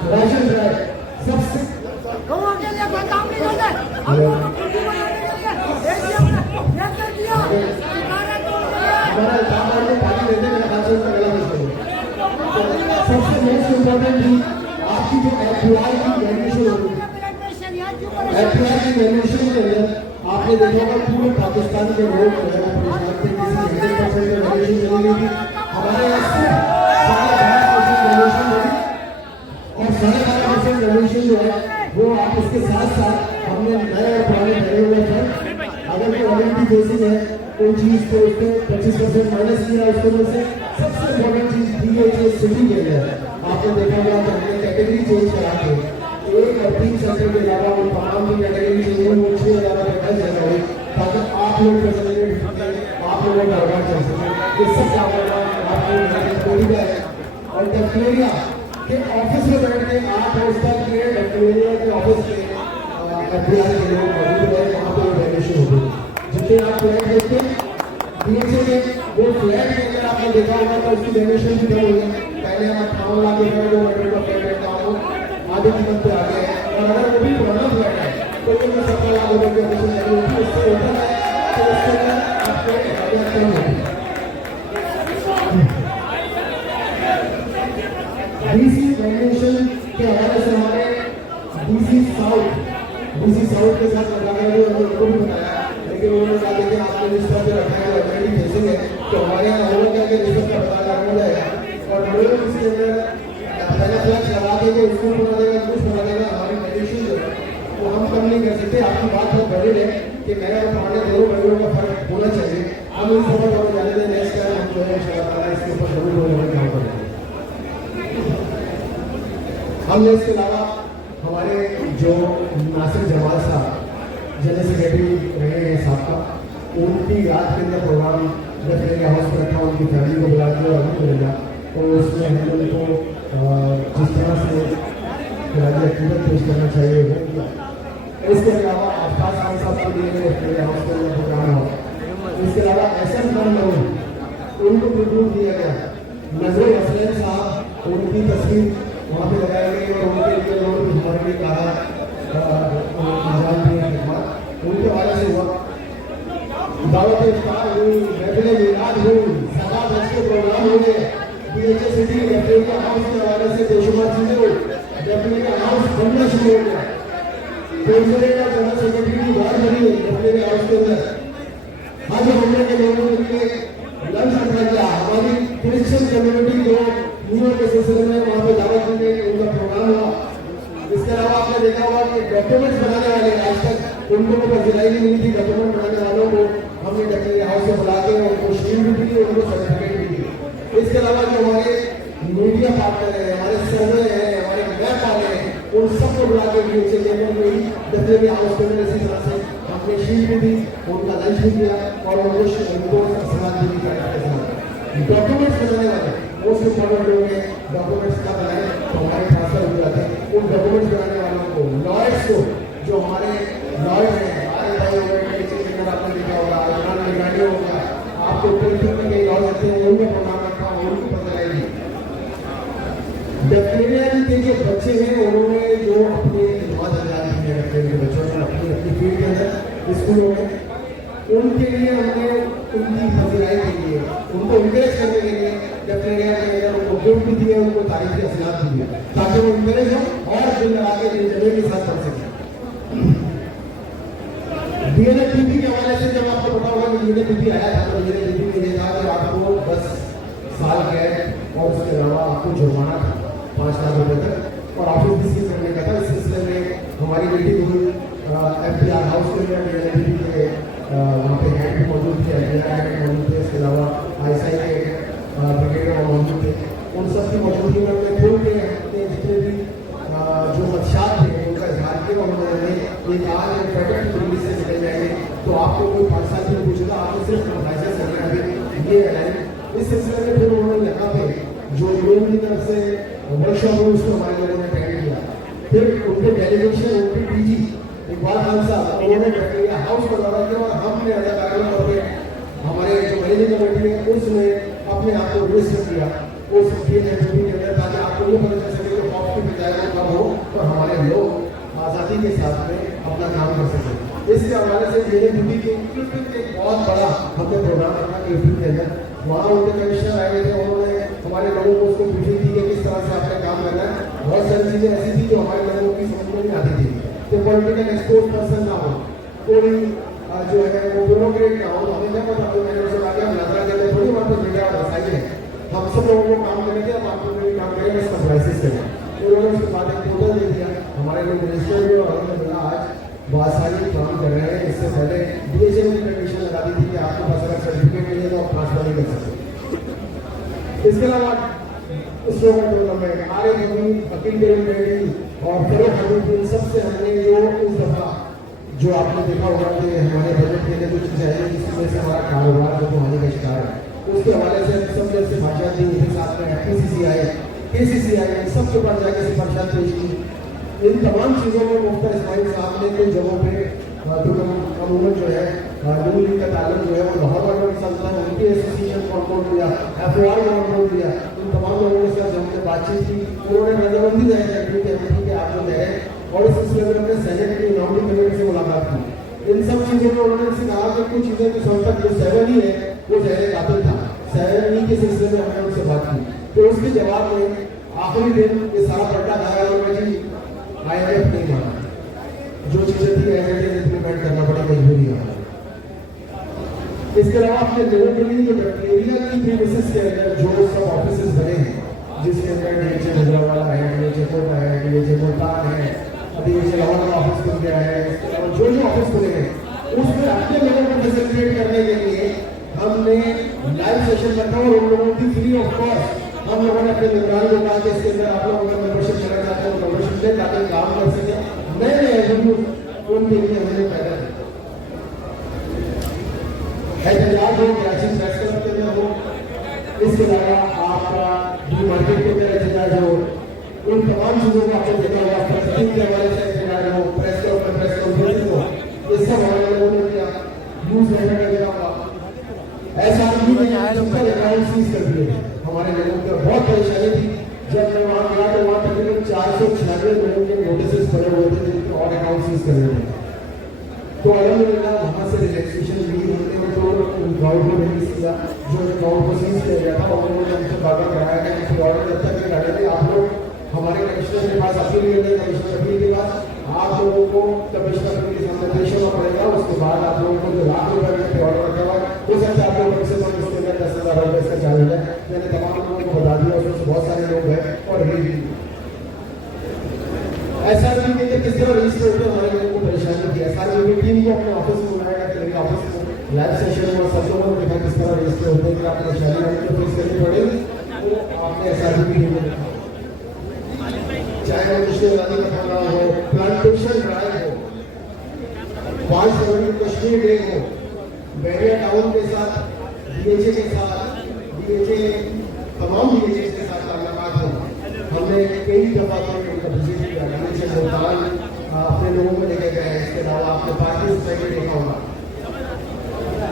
राशन सबसे लोगों के लिए कोई काम नहीं करते। हम लोगों को पूंजी बनाने के लिए ACM ने ये कर दिया। हमारा काम है पानी देते हैं, मेरा हाथ से उसका गला बच गया। सबसे मोस्ट इम्पोर्टेंट थी आपकी जो एप्लाई की वैल्यूएशन होगी। एप्लाई की वैल्यूएशन के अंदर आपने देखा होगा पूरे पाकिस्तान के लोग जो है वो परेशान थे, किसी 100% वैल्यूएशन चली गई थी। हमारे यहाँ सिर्फ 12% वैल्यूएशन होगी और 12% वैल्यूएशन जो है वो आप उसके साथ साथ हमने नए और पुराने पहले हुए थे। अगर कोई वॉरंटी बेसिक है कोई चीज़ तो उसको 25% माइनस किया उसके में से सबसे इम्पोर्टेंट चीज़ दी है जो सिटी के लिए है। आपने देखा होगा कि हमने कैटेगरी चेंज करा के एक और 3 सेक्टर के अलावा उन तमाम की कैटेगरी चेंज हुई, वो 6,000 रुपये खर्च जगह हुई ताकि आप लोग फैसिलिटेट आप लोगों का आवाज चल सके। इससे क्या होगा आपको है और डेक्टेरिया के ऑफिस में बैठ के आप व्यवस्था किए डेक्टेरिया के ऑफिस में FBI के लोग मौजूद है, वहाँ पर वैल्यूएशन होगी। जितने आप फ्लैट देखते हैं DHA के वो फ्लैट के अंदर आपने देखा होगा तो उसकी वैल्यूएशन भी कम हो गई। पहले हम 58 लाख रुपए जो मटेरियल का फ्लैट रहता हो आधे कीमत पे आ गए हैं, और अगर वो भी पुराना फ्लैट है तो ये 70 लाख रुपए की वैल्यूएशन लगी होती है। उससे होता है तो उसके अंदर आपको कम होती है। DC वैल्यूएशन के हवाले से हमारे DC साउथ के साथ लगा कर उनको भी बताया, लेकिन उन्होंने कहा कि आपने जिस तरह से रखा है ऑलरेडी फेसिंग है तो हमारे यहाँ होगा क्या कि रिश्वत का पता करना जाएगा और लोग इसके अंदर पहले फ्लैक्स लगा देंगे, उसको बना देगा, कुछ बना देगा। हमारी कंडीशन जो है वो हम कम नहीं कर सकते। आपकी बात बहुत बड़ी है कि मेरा और हमारे दोनों बड़ों का फर्क होना चाहिए। हम इन सब और जाने दें नेक्स्ट टाइम हम जो है इंशाल्लाह इसके ऊपर जरूर काम करेंगे। हमने इसके अलावा हमारे जो नासिर जमाल साहब जनरल सेक्रेटरी रहे हैं साहब का, उनकी रात के अंदर प्रोग्राम डेफिनेटली हाउस पर रखा, उनकी फैमिली को बुला के और हमको मिला और उसमें हम उनको जिस तरह से अकीदत पेश करना चाहिए वो किया। इसके अलावा आफ्ताब खान साहब के लिए डेफिनेटली हाउस के अंदर प्रोग्राम हुआ। इसके अलावा SM खान लोग उनको प्रिव्यू दिया गया। नजर असलम साहब उनकी तस्वीर वहाँ पे लगाई गई और उनके लिए लोग हमारे लिए कहा उनके हवाले से हुआ दावत इफ्तार हुई, महफिल मिलाद हुई, सभा बज के प्रोग्राम हो गए। DHA सिटी डेफिनेटली हाउस के हवाले से बेशुमार चीजें हुई। डेफिनेटली हाउस बनना शुरू हो गया। केंद्रीय का जनरल सेक्रेटरी की बात बनी हुई डेफिनेटली हाउस के अंदर। आज हमने के लोगों के लिए लंच रखा गया। हमारी क्रिश्चियन कम्युनिटी को न्यू के सिलसिले में वहाँ पे दावत दी गई, उनका प्रोग्राम हुआ। इसके अलावा आपने देखा होगा कि डॉक्यूमेंट्स बनाने वाले आज तक उनको कोई पजीराई नहीं मिली थी। डॉक्यूमेंट बनाने वालों को हमने डॉक्यूमेंट हाउस से बुला के उनको शील्ड भी दी, उनको सर्टिफिकेट भी दी। इसके अलावा जो हमारे मीडिया पार्टनर है, हमारे सर्वे है, हमारे मैप वाले हैं, उन सबको बुला के डॉक्यूमेंट हाउस के इसी तरह से हमने शील्ड भी दी, उनका लंच भी दिया और उनको सलाह भी दी। डॉक्यूमेंट्स बनाने वाले मोस्ट इम्पोर्टेंट लोग हैं, डॉक्यूमेंट्स का बनाए तो हमारे ट्रांसफर हो जाते हैं। उन डॉक्यूमेंट्स बनाने वालों को, लॉयर्स को, जो हमारे लॉयर हैं, हमारे भाई हो गए, आपने देखा होगा, होगा, आपको टेलीफोन में कई लॉ रहते हैं, उनमें प्रोग्राम रखा, उनको पता रहेगी। बैक्टीरिया के जो बच्चे हैं उन्होंने जो अपने बहुत आजादी में रखते हैं बच्चों ने अपनी अपनी फील्ड के अंदर स्कूलों में, उनके लिए हमने उनकी पजीराई के लिए उनको इंकरेज करने के लिए बैक्टीरिया के अंदर उनको गिफ्ट भी दिए, उनको तारीफी असलात भी दिए ताकि वो इंकरेज हो और दिल लगा के जगह के साथ पढ़ सकें। डीएनएपीपी के हवाले से जब आपको पता होगा कि डीएनएपीपी आया था तो डीएनएपीपी में ये था कि आपको 10 साल कैद और उसके अलावा आपको जुर्माना था 5 लाख रुपए तक और ऑफिस भी सीज करने का था। इस सिलसिले में हमारी मीटिंग हुई एफडीआर हाउस के लिए, डीएनएपीपी के वहाँ पे हेड भी मौजूद थे, एफडीआर हेड मौजूद थे, इसके अलावा आईएसआई के ब्रिगेड मौजूद थे। उन सब की मौजूदगी में हमने खोल के अपने जितने भी जो खदशात थे उनका इजहार किया। उन्होंने एक आज फेडरल दिल्ली से निकल जाएंगे तो आपको कोई 5 साल में पूछेगा, आपको सिर्फ एडवाइजर करना है ये एलाइन। इस सिलसिले में फिर उन्होंने यहाँ पे जो यूएन की तरफ से वर्कशॉप है उसको हमारे लोगों ने अटेंड किया। फिर उनके डेलीगेशन उनके डीजी इकबाल खान साहब उन्होंने बैक्टीरिया हाउस का दौरा किया और हमने अदाकारों तौर पर हमारे जो मैनेजिंग कमेटी है उसने अपने आप को रजिस्टर किया उस डीएनएपीपी के अंदर ताकि आपको ये पता चल सके कि ऑफ की बजाय कब हो और हमारे लोग आज़ादी के साथ में अपना काम कर सकें। इसके हवाले से डीएनएपीपी के एक बहुत बड़ा हमने प्रोग्राम रखा क्लिफ्टन के अंदर। वहाँ उनके कमिश्नर आए हुए थे, उन्होंने हमारे लोगों को उसको ब्रीफिंग दी कि किस तरह से आपने काम करना है। बहुत सारी चीज़ें ऐसी थी जो हमारे लोगों की समझ में नहीं आती थी। तो पॉलिटिकल एक्सपोर्ट पर्सन ना हो, कोई जो है वो ब्यूरोक्रेट ना हो, हमें क्या पता। तो मैंने उससे कहा कि हम नजरा देते थोड़ी वहाँ पर मीडिया रसाई है, हम सब लोगों को काम करेंगे, हम आपको भी काम करेंगे, इसका प्राइसिस करें। उन्होंने उसके बाद एक पोर्टल दे दिया, हमारे लोग रजिस्टर हुए और हमें मिला आज बहुत सारी काम कर रहे हैं। इससे पहले डीएचएम की कंडीशन लगा दी थी कि आपके पास अगर सर्टिफिकेट नहीं है तो आप ट्रांसफर नहीं कर सकते। इसके अलावा में आगे वकील बेटी और फरोख हबीब इन सबसे हमने जो इस दफा जो आपने देखा होगा कि हमारे बजट के लिए जो चीज़ें हैं जिसकी वजह से हमारा कारोबार जो होने का शिकार है उसके हवाले से सब जैसे भाषा दी उनके साथ में केसीसीआई सबके पास जाके सिफारिशात पेश की। इन तमाम चीज़ों में मुफ्ता इस्माइल साहब ने कुछ जगहों पे अमूमन जो है नून लीग का ताल्लुक जो है वो लाहौर वालों के साथ था, उनकी एसोसिएशन को अप्रोच दिया, एफओआर को अप्रोच दिया। इन तमाम लोगों के साथ हमने बातचीत की, उन्होंने रजामंदी जाहिर की कि आप जो है और इस सिलसिले में हमने सेनेट की नॉमिनी कमेटी से मुलाकात की। इन सब चीज़ों में उन्होंने से कहा कि कुछ चीज़ें जो संस्था जो 7 ही है वो जहर कातिल था, 7 के सिलसिले में हमने उनसे बात की। तो उसके जवाब में आखिरी दिन ये सारा पलटा खाया उन्होंने जी IMF नहीं माना, जो चीज़ें थी इम्प्लीमेंट करना पड़ी, मजबूरी है। इसके अलावा अपने लोगों के लिए जो बैक्टीरिया की प्रीमिसेस के अंदर जो सब ऑफिसेस बने हैं जिसके अंदर डीएचए गुजरावाला है, डीएचए कोटा है, डीएचए मुल्तान है, अभी डीएचए लाहौर का ऑफिस खुल गया है, जो ऑफिस खुले हैं उसमें अपने लोगों को फैसिलिटेट करने के लिए हमने लाइव सेशन रखा और उन लोगों की फ्री ऑफ कॉस्ट हम लोगों ने अपने निगरान को कहा कि इसके अंदर आप लोग अगर मेंबरशिप करना चाहते हैं मेंबरशिप लें ताकि काम कर सकें। नए एवेन्यू उनके लिए हमने पैदा एहतजाज हो, कराची प्रेस क्लब के अंदर हो, इसके अलावा आपका डी मार्केट के अंदर एहतजाज हो, उन तमाम चीज़ों को आपने देखा होगा। फलस्तीन के हवाले से एहतजाज हो, प्रेस क्लब में प्रेस कॉन्फ्रेंस हो, इस सब हमारे लोगों ने किया। न्यूज़ लेटर का देखा होगा, ऐसा आदमी ने सबका अकाउंट सीज कर दिए हमारे लोगों को, बहुत परेशानी थी। जब मैं वहाँ गया तो वहाँ तकरीबन 496 लोगों के नोटिस पड़े हुए थे जिनके और अकाउंट सीज कर रहे थे। तो अल्हम्दुलिल्लाह वहाँ से रिलैक्सेशन ली, हमने उनको अकाउंट को रिलीज किया, जो अकाउंट को सीज किया गया था उन्होंने हमसे वादा कराया कि किसी ऑर्डर जब तक नहीं डालेंगे आप लोग हमारे कमिश्नर के पास अपील करेंगे, कमिश्नर अपील के बाद आप लोगों को कमिश्नर के सामने पेश होना पड़ेगा। उसके बाद आप लोगों को जो ₹1,00,000 पे ऑर्डर रखा हुआ हो सकता है आप लोग कम से कम इसके अंदर 10,000 रुपये इसका चार्ज है। मैंने तमाम लोगों को बता दिया, उसमें बहुत सारे लोग हैं और भी ऐसा नहीं कि किसी और रजिस्टर होकर हमारे लोगों को परेशान किया। सारे लोगों की टीम को अपने ऑफिस में बुलाया कि मेरे ऑफिस में लाइव सेशन में सब लोगों ने देखा किस तरह रजिस्टर होते हैं कि आपको परेशानी आने को फेस करनी पड़ेगी। तो आपने ऐसा भी टीम में देखा, चाहे वो रिश्तेदारी का प्रोग्राम हो, प्लांटेशन ड्राइव हो, 5 फरवरी कश्मीर डे हो, बैरिया टाउन के साथ DHA के साथ DHA तमाम DHA के साथ मुलाकात हो। हमने कई दफा तो विजिट किया, DHA मुल्तान अपने लोगों को लेके गए। इसके अलावा आपने पार्टी सोसाइटी देखा होगा।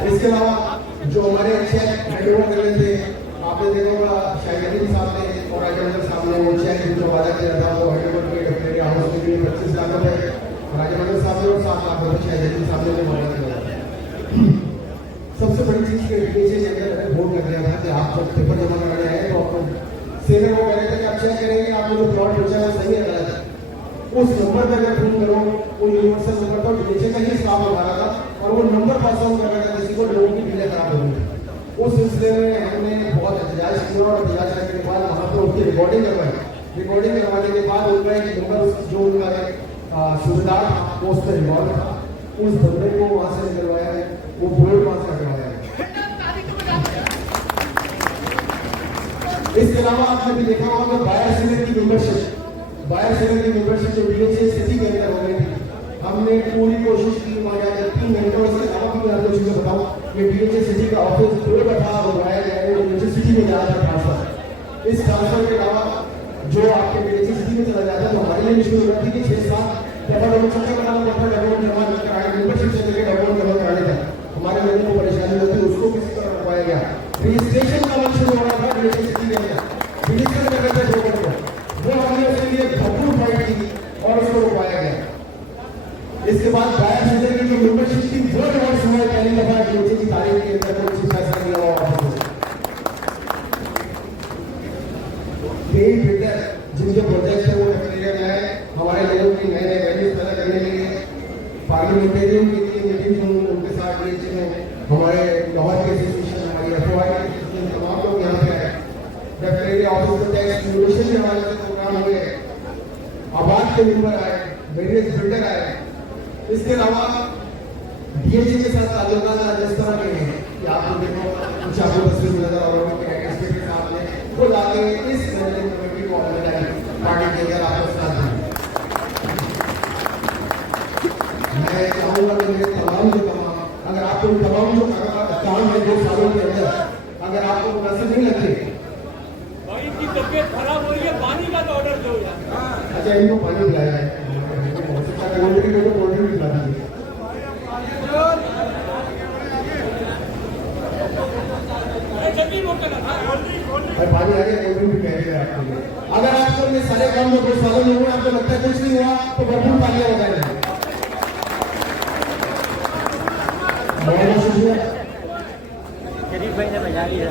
इसके अलावा जो हमारे अच्छे हैंडओवर कर रहे थे, आपने देखा होगा शायद अली साहब ने और राजमंदिर साहब ने वो चेक जो वादा किया था वो हैंडओवर के डेफिनेटली हाउस के लिए 25 लाख रुपए राजमंदिर साहब ने और 7 लाख रुपए शायद अली साहब ने वादा किया। सबसे बड़ी चीज के DHA के अंदर मैंने बोर्ड लग गया था कि आप जब पेपर जमा कराने आए तो आपको सेलर वो कह रहे थे कि आप चेक करेंगे आप जो प्लॉट बेचा है सही है गलत है। उस नंबर पर अगर फोन करो वो यूनिवर्सल नंबर पर DHA का ही स्टाफ लगा रहा था और वो नंबर पास ऑन कर रहा था किसी को लोगों की बिलें खराब हो गई। उस सिलसिले में हमने बहुत एहतजाज किया और एहतजाज करने के बाद वहाँ पर उसकी रिकॉर्डिंग करवाई। रिकॉर्डिंग करवाने के बाद उनका एक नंबर जो उनका सुबेदार था वो उस पर रिकॉर्ड था, उस बंदे को वहाँ से निकलवाया है, वो बोर्ड वहाँ से हटवाया है। इसके अलावा आपने भी देखा होगा कि बायर सेलर की मेंबरशिप जो DHA सिटी के अंदर हो गई थी, हमने पूरी कोशिश की वहाँ जाकर 3 घंटे। उसके अलावा भी मैं आपको चीजें बताऊँ कि DHA सिटी का ऑफिस 2 दफा बनवाया गया है, DHA सिटी में जा रहा था ट्रांसफर। इस ट्रांसफर के अलावा जो आपके DHA सिटी में चला जाता तो हमारे लिए मुश्किल हो जाती कि 6-7 डॉक्यूमेंट बनाना पड़ता, डॉक्यूमेंट जमा कराने, मेंबरशिप से लेकर डॉक्यूमेंट जमा कराने का हमारे लोगों को परेशानी होती, उसको किस तरह रखवाया गया। रजिस्ट्रेशन का लक्ष्य हो रहा था DHA सिटी के अंदर, रजिस्टर कर रहे थे लोगों को, वो हमने उसके लिए भरपूर फाइट की और उसको रुकवाया गया। इसके बाद बायर सेलर की जो मेंबरशिप थी वो रिवर्स हुआ है पहली दफा DHA की तारीख के अंदर कुछ फैसला लिया हुआ कई बिल्डर जिनके प्रोजेक्ट है वो डेफिनेटली है हमारे लोगों की नए नए वैल्यूज पैदा करने के लिए पार्लियामेंटेरियन की मीटिंग उनके साथ DHA में हमारे लाहौर के एसोसिएशन, हमारी FOI के एसोसिएशन तमाम लोग यहाँ पे आए। Definitely office of tax regulation के हमारे साथ प्रोग्राम हुए, आबाद के मेंबर आए, वेरियस बिल्डर आए। इसके अलावा DHA के साथ ताल्लुकात जिस तरह के हैं कि आपको देखो कुछ आपको तस्वीर नजर आ रहा है कि एसपी के साथ में वो लाके इस मैनेजमेंट कमेटी को ऑर्गेनाइज पार्टी के अंदर आपको साथ दें। मैं चाहूँगा कि मेरे तमाम अगर आपको तमाम जो काम है 2 सालों के अंदर अगर आपको मुनासिब नहीं लगते, भाई की तबीयत खराब हो रही है, पानी का तो ऑर्डर दो यार। अच्छा इनको पानी पिलाया है, कोल्ड ड्रिंक पिला दीजिए। जल्दी बोलते ना पानी आ गया, कोल्ड ड्रिंक भी कह रहे हैं आपके लिए। अगर आपको ये सारे काम में 2 सालों में हुए, आपको लगता है कुछ नहीं हुआ तो भरपूर तालियां बजाएं। बहुत शुक्रिया। शरीफ भाई ने बजा लिया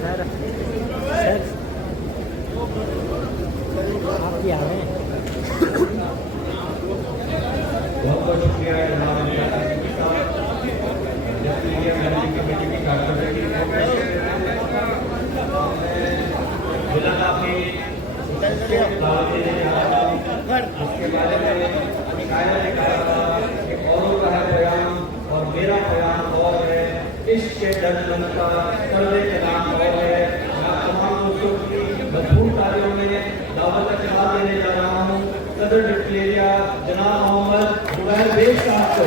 सर आप क्या हैं? बहुत बहुत शुक्रिया जनाब मैनेजिंग कमेटी की कारकर्दगी जिला काफी उसके बारे में शायर ने कहा था कि औरों का है बयान और मेरा बयान और है, इश्क के दर्द बनता सर्दे के नाम और है। मैं तमाम दोस्तों की भरपूर तालियों में दावत का जवाब देने जा रहा हूँ सदर डिप्टी एरिया जनाब मोहम्मद जुबैर बेग साहब को।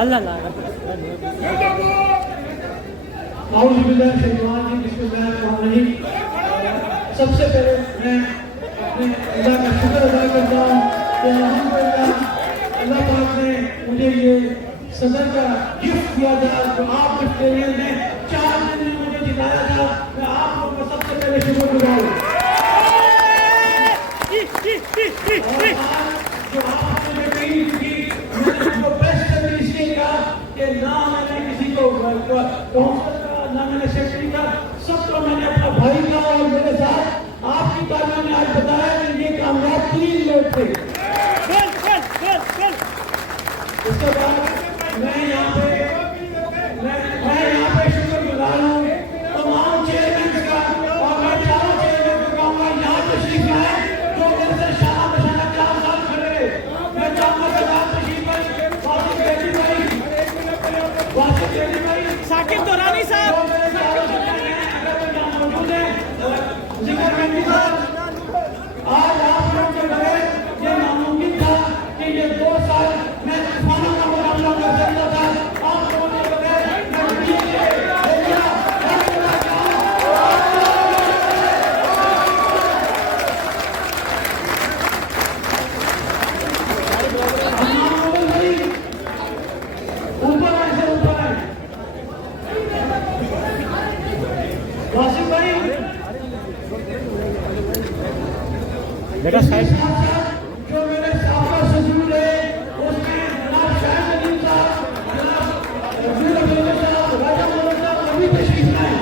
अल्लाह ला सबसे पहले मैं अपने अल्लाह का शुक्र अदा करता हूँ कि अल्लाह पाक ने मुझे ये सदर का गिफ्ट दिया था जो आप ऑस्ट्रेलिया ने 4 दिन में मुझे जिताया था। मैं आप लोगों का सबसे पहले शुक्रगुजार हूँ। जो आपने टीम की मैंने बेस्ट इसलिए कहा कि ना मैंने किसी को काउंसलर का ना मैंने सेक्रेटरी का, सबको मैंने अपना भाई का और मेरे साथ आपकी तालियों ने आज बताया कि ये कामयाब 3 लोग थे। उसके बाद मैं यहाँ पे शुक्रगुजार हूँ तमाम चेयरमैन का, और मैं चारों चेयरमैन को कहूँगा यहाँ तशरीफ लाए जो मेरे से शाना बशाना 4 साल खड़े। मैं चाहूँगा सरदार तशरीफ भाई साकिब दुरानी साहब आज आप लोग के बगैर ये नामुमकिन था कि ये 2 साल मैं तूफानों का मुकाबला कर सकता था। आप लोगों के बगैर ऊपर आए से ऊपर आए वासिफ भाई बेटा साइड जो मेरे साफा सजूद है उसमें जनाब शाहिद अलीम साहब, जनाब रफीक अब्दुल्ला साहब, राजा मोहम्मद साहब अभी तशरीफ लाए।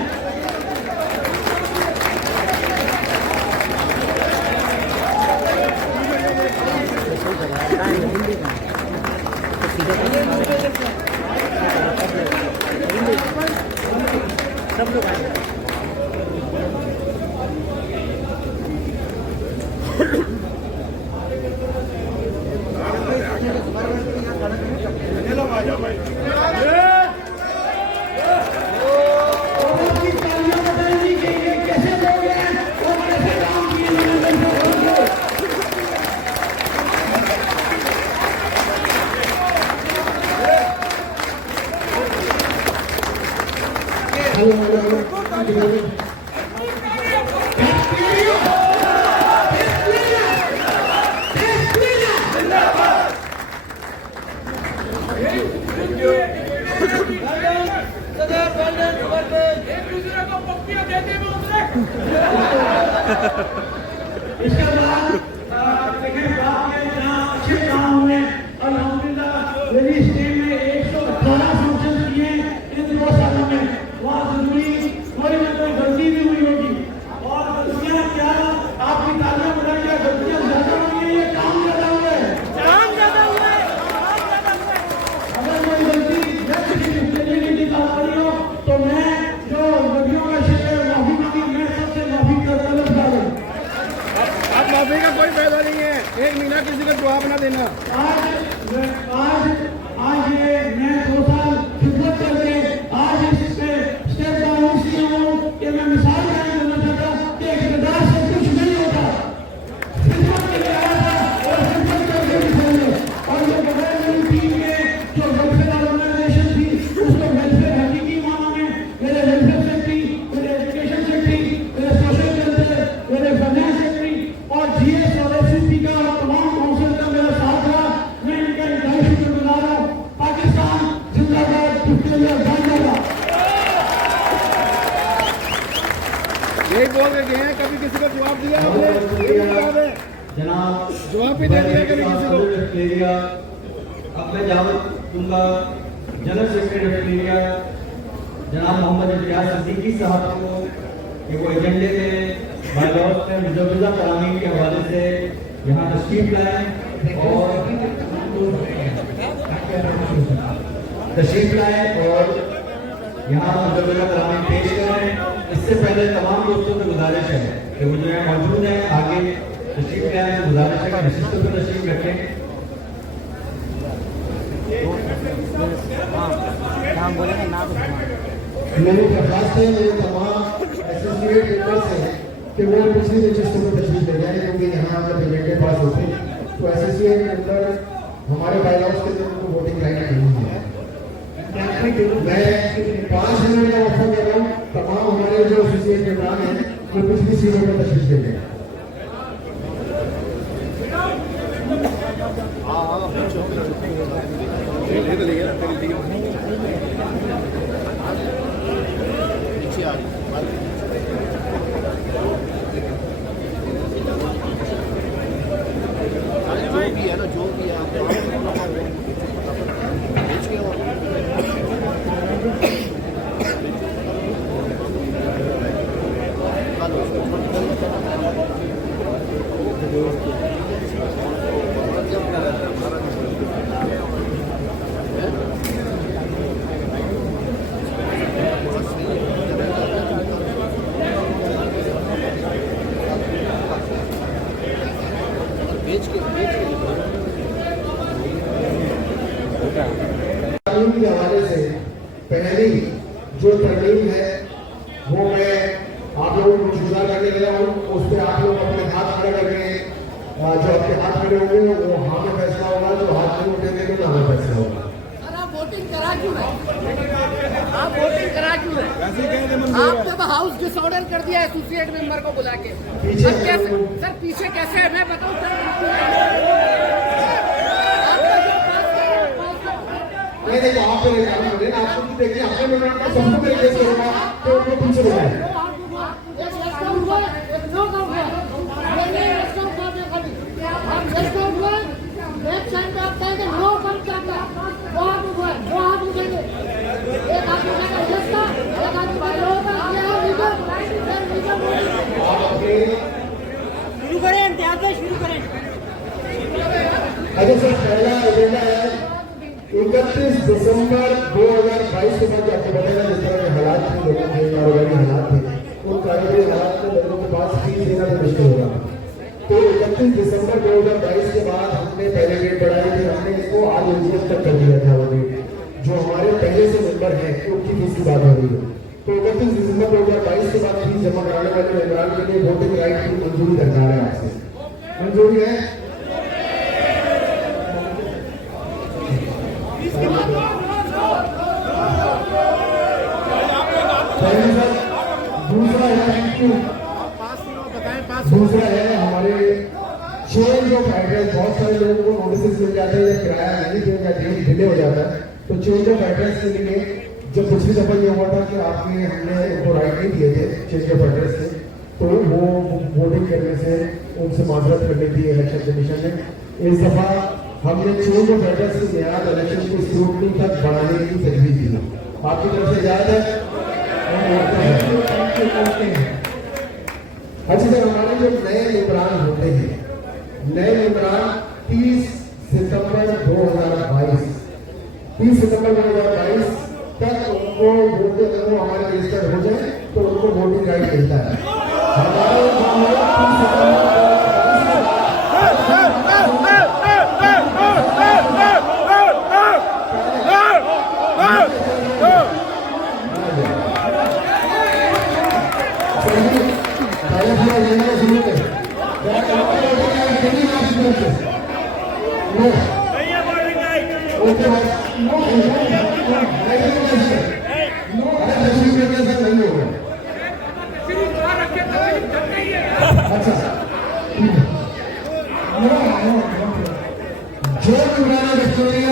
सब लोग आए एक दूसरे को पक्तियां देते हुए उतरे। इसके बाद देखिए बात है जहाँ अच्छे काम हुए अल्हम्दुलिल्लाह मेरी स्टेट में 118 फंक्शन किए इन 2 सालों में। वहाँ जरूरी कोई ना कोई गलती भी हुई होगी और गलतियाँ क्या आपकी तालियां बजाई क्या गलतियाँ ज्यादा हुई है, ये काम ज्यादा हुआ है। अगर कोई गलती मैं किसी ऑस्ट्रेलिया की बात करी हो तो मैं जो नदियों का शेर है माफी मांगी, मैं सबसे माफी करता हूँ। अब माफी का कोई फायदा नहीं है, 1 महीना किसी को जवाब ना देना। आज ये मैं 2 साल खिदमत करके आज इस स्टेप डाउन इसलिए हूँ कि मैं मिसाल कायम करना चाहता कि इक़्तिदार से कुछ नहीं होता, खिदमत के लिए आया था और खिदमत करके दिखाएंगे। और ये बगैर मेरी टीम के जो वेलफेयर ऑर्गेनाइजेशन थी उसको वेलफेयर हकीकी मानों में मेरे वेलफेयर सेक्रेटरी, मेरे एजुकेशन सेक्रेटरी, मेरे सोशल वेलफेयर, मेरे फाइनेंस सेक्रेटरी और जीएस और एससीपी का तमाम काउंसिल का मेरा साथ रहा। मैं इनका इंतहाई शुक्रगुजार हूँ। पाकिस्तान जिंदाबाद, ऑस्ट्रेलिया जिंदाबाद। यही बोल के गए हैं, कभी किसी को जवाब दिया आपने? जवाब है, जनाब जवाब भी दे दिया कभी किसी को। ऑस्ट्रेलिया अब मैं दावत दूंगा जनरल सेक्रेटरी ऑस्ट्रेलिया जनाब मोहम्मद इम्तियाज सिद्दीकी साहब को कि वो एजेंडे में बायलॉज में मुजवजा तरामीम के हवाले से यहाँ तशरीफ लाएं और यहाँ मुजवजा तरामीम पेश करें। इससे पहले तमाम दोस्तों से गुजारिश है कि वो जो है मौजूद है आगे तशरीफ लाएं, गुजारिश है कि नशिस्तों पर तशरीफ रखें। नाम बोलेंगे नाम मेरी दरख्वास्त है मेरे तमाम एसोसिएट मेंबर्स हैं कि वो पिछली नशिस्तों को तशरीफ ले जाएं, क्योंकि यहाँ अगर डिबेटें पास होते तो एसोसिएट मेंबर हमारे बायलॉज के अंदर उनको वोटिंग राइट नहीं है। मैं 5 मिनट का वक्त दे रहा हूँ, तमाम हमारे जो एसोसिएट के नाम हैं वो पिछली सीटों पर तशरीफ देंगे। कानून के हवाले से पहली जो तरमीम है वो मैं आप लोगों को शुरू करने लगा हूँ। उस पर आप लोग अपने हाथ खड़े करके जो आपके हाथ खड़े होंगे वो हाँ में फैसला होगा, जो हाथ नहीं उठेंगे तो ना में फैसला होगा। आप वोटिंग करा क्यों रहे? आप वोटिंग करा क्यों रहे? आपने तो हाउस डिसऑर्डर कर दिया एसोसिएट मेंबर को बुला के। पीछे कैसे सर पीछे कैसे है मैं बताऊं सर। नहीं देखो आप मेरे काम करें ना, आप खुद देखिए अपने मेंबर का सबको तरीके से होगा तो उनको पीछे ले जाए। शुरू करें इम्तियाज से शुरू करें। अच्छा सर, पहला एजेंडा है 31 दिसंबर 2022 के बाद आपको बताया जिस तरह के हालात थे, लोगों के कारोबारी हालात थे, उन कारोबारी हालात में लोगों के पास फीस देना भी मुश्किल होगा। तो 31 दिसंबर 2022 के बाद हमने पहले डेट बढ़ाई थी, हमने इसको आज 29 तक कर दिया था। वो डेट जो हमारे पहले से मेंबर हैं उनकी फीस की बात हो रही है। तो 31 दिसंबर 2022 के बाद फीस जमा कराने वाले मेंबरान के लिए वोटिंग राइट की मंजूरी दरकार है आपसे। मंजूरी है? दूसरा है हमारे चेंज ऑफ एड्रेस। बहुत सारे लोगों को नोटिस मिल जाते हैं, किराया नहीं देगा, डेट डिले हो जाता है। तो चेंज ऑफ एड्रेस के लिए जब पिछली दफा ये हुआ था कि हमने उनको राइट नहीं दिए थे चेंज ऑफ एड्रेस से, तो वो वोटिंग करने से उनसे माजरत करनी थी इलेक्शन कमीशन ने। इस दफा हमने चेंज ऑफ एड्रेस की बुनियाद इलेक्शन की स्क्रूटनी तक बढ़ाने की तजवीज दी। आपकी तरफ से याद है? अच्छा सर, हमारे जो नए मेंबरान होते हैं, नए मेंबरान 30 सितंबर 2022 तक उनको वोट, अगर वो हमारे रजिस्टर्ड हो जाए तो उनको वोटिंग राइट मिलता है। हमारे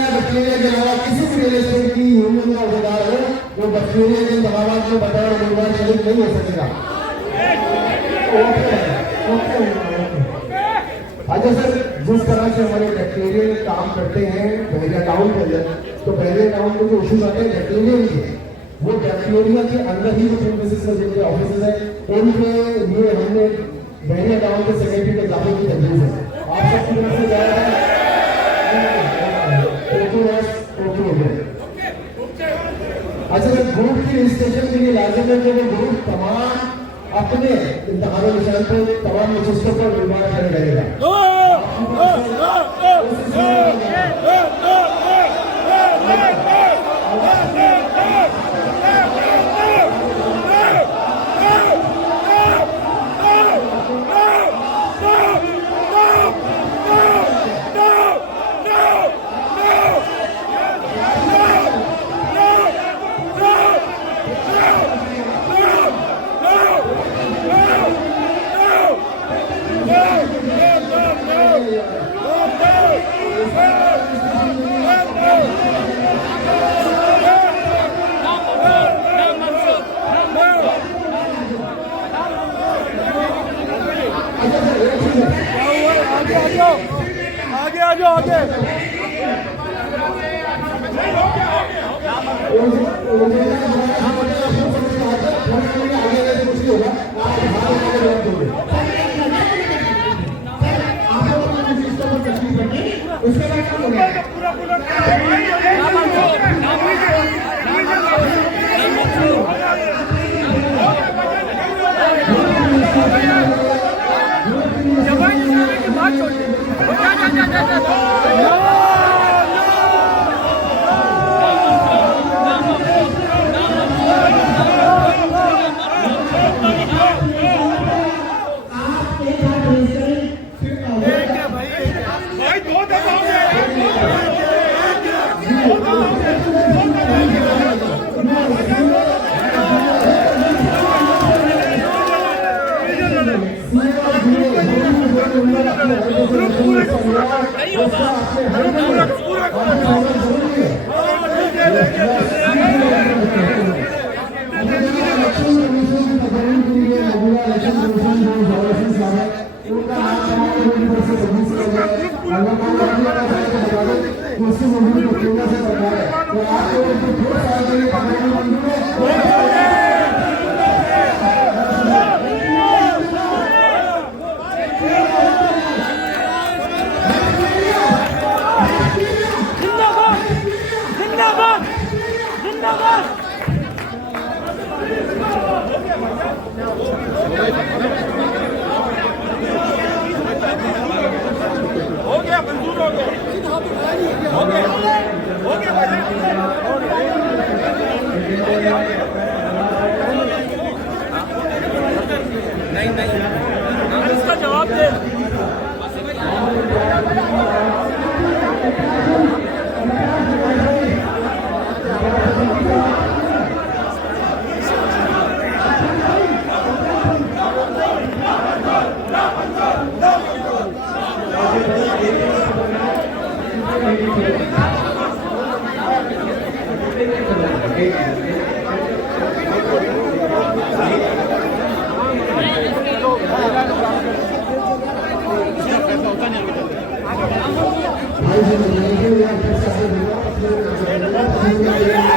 बैक्टीरिया के अलावा किसी भी रियल एस्टेट की यूनियन का उम्मीदवार हो, वो बैक्टीरिया के दबाव में बतौर उम्मीदवार शरीक नहीं हो सकेगा। अच्छा सर, जिस तरह से हमारे बैक्टीरिया काम करते हैं पहले अकाउंट के अंदर, तो पहले अकाउंट में जो इशूज आते हैं बैक्टीरिया के, वो बैक्टीरिया के अंदर ही जो प्रीमिसेस में जिनके ऑफिस है उनके लिए हमने पहले अकाउंट के सेक्रेटरी के इजाफे की तजवीज़ है। आप सबकी तरफ से जाएगा अच्छा सर, ग्रुप की रजिस्ट्रेशन के लिए लाजिम है कि वो ग्रुप तमाम अपने इंतखाबी निशान पर तमाम नशस्तों पर निर्माण करेगा। जाओ आगे। उसके बाद क्या होगा? भाई दो दफा हो गया, मंजूर हो गया, हो गया नहीं इसका जवाब दे। भाई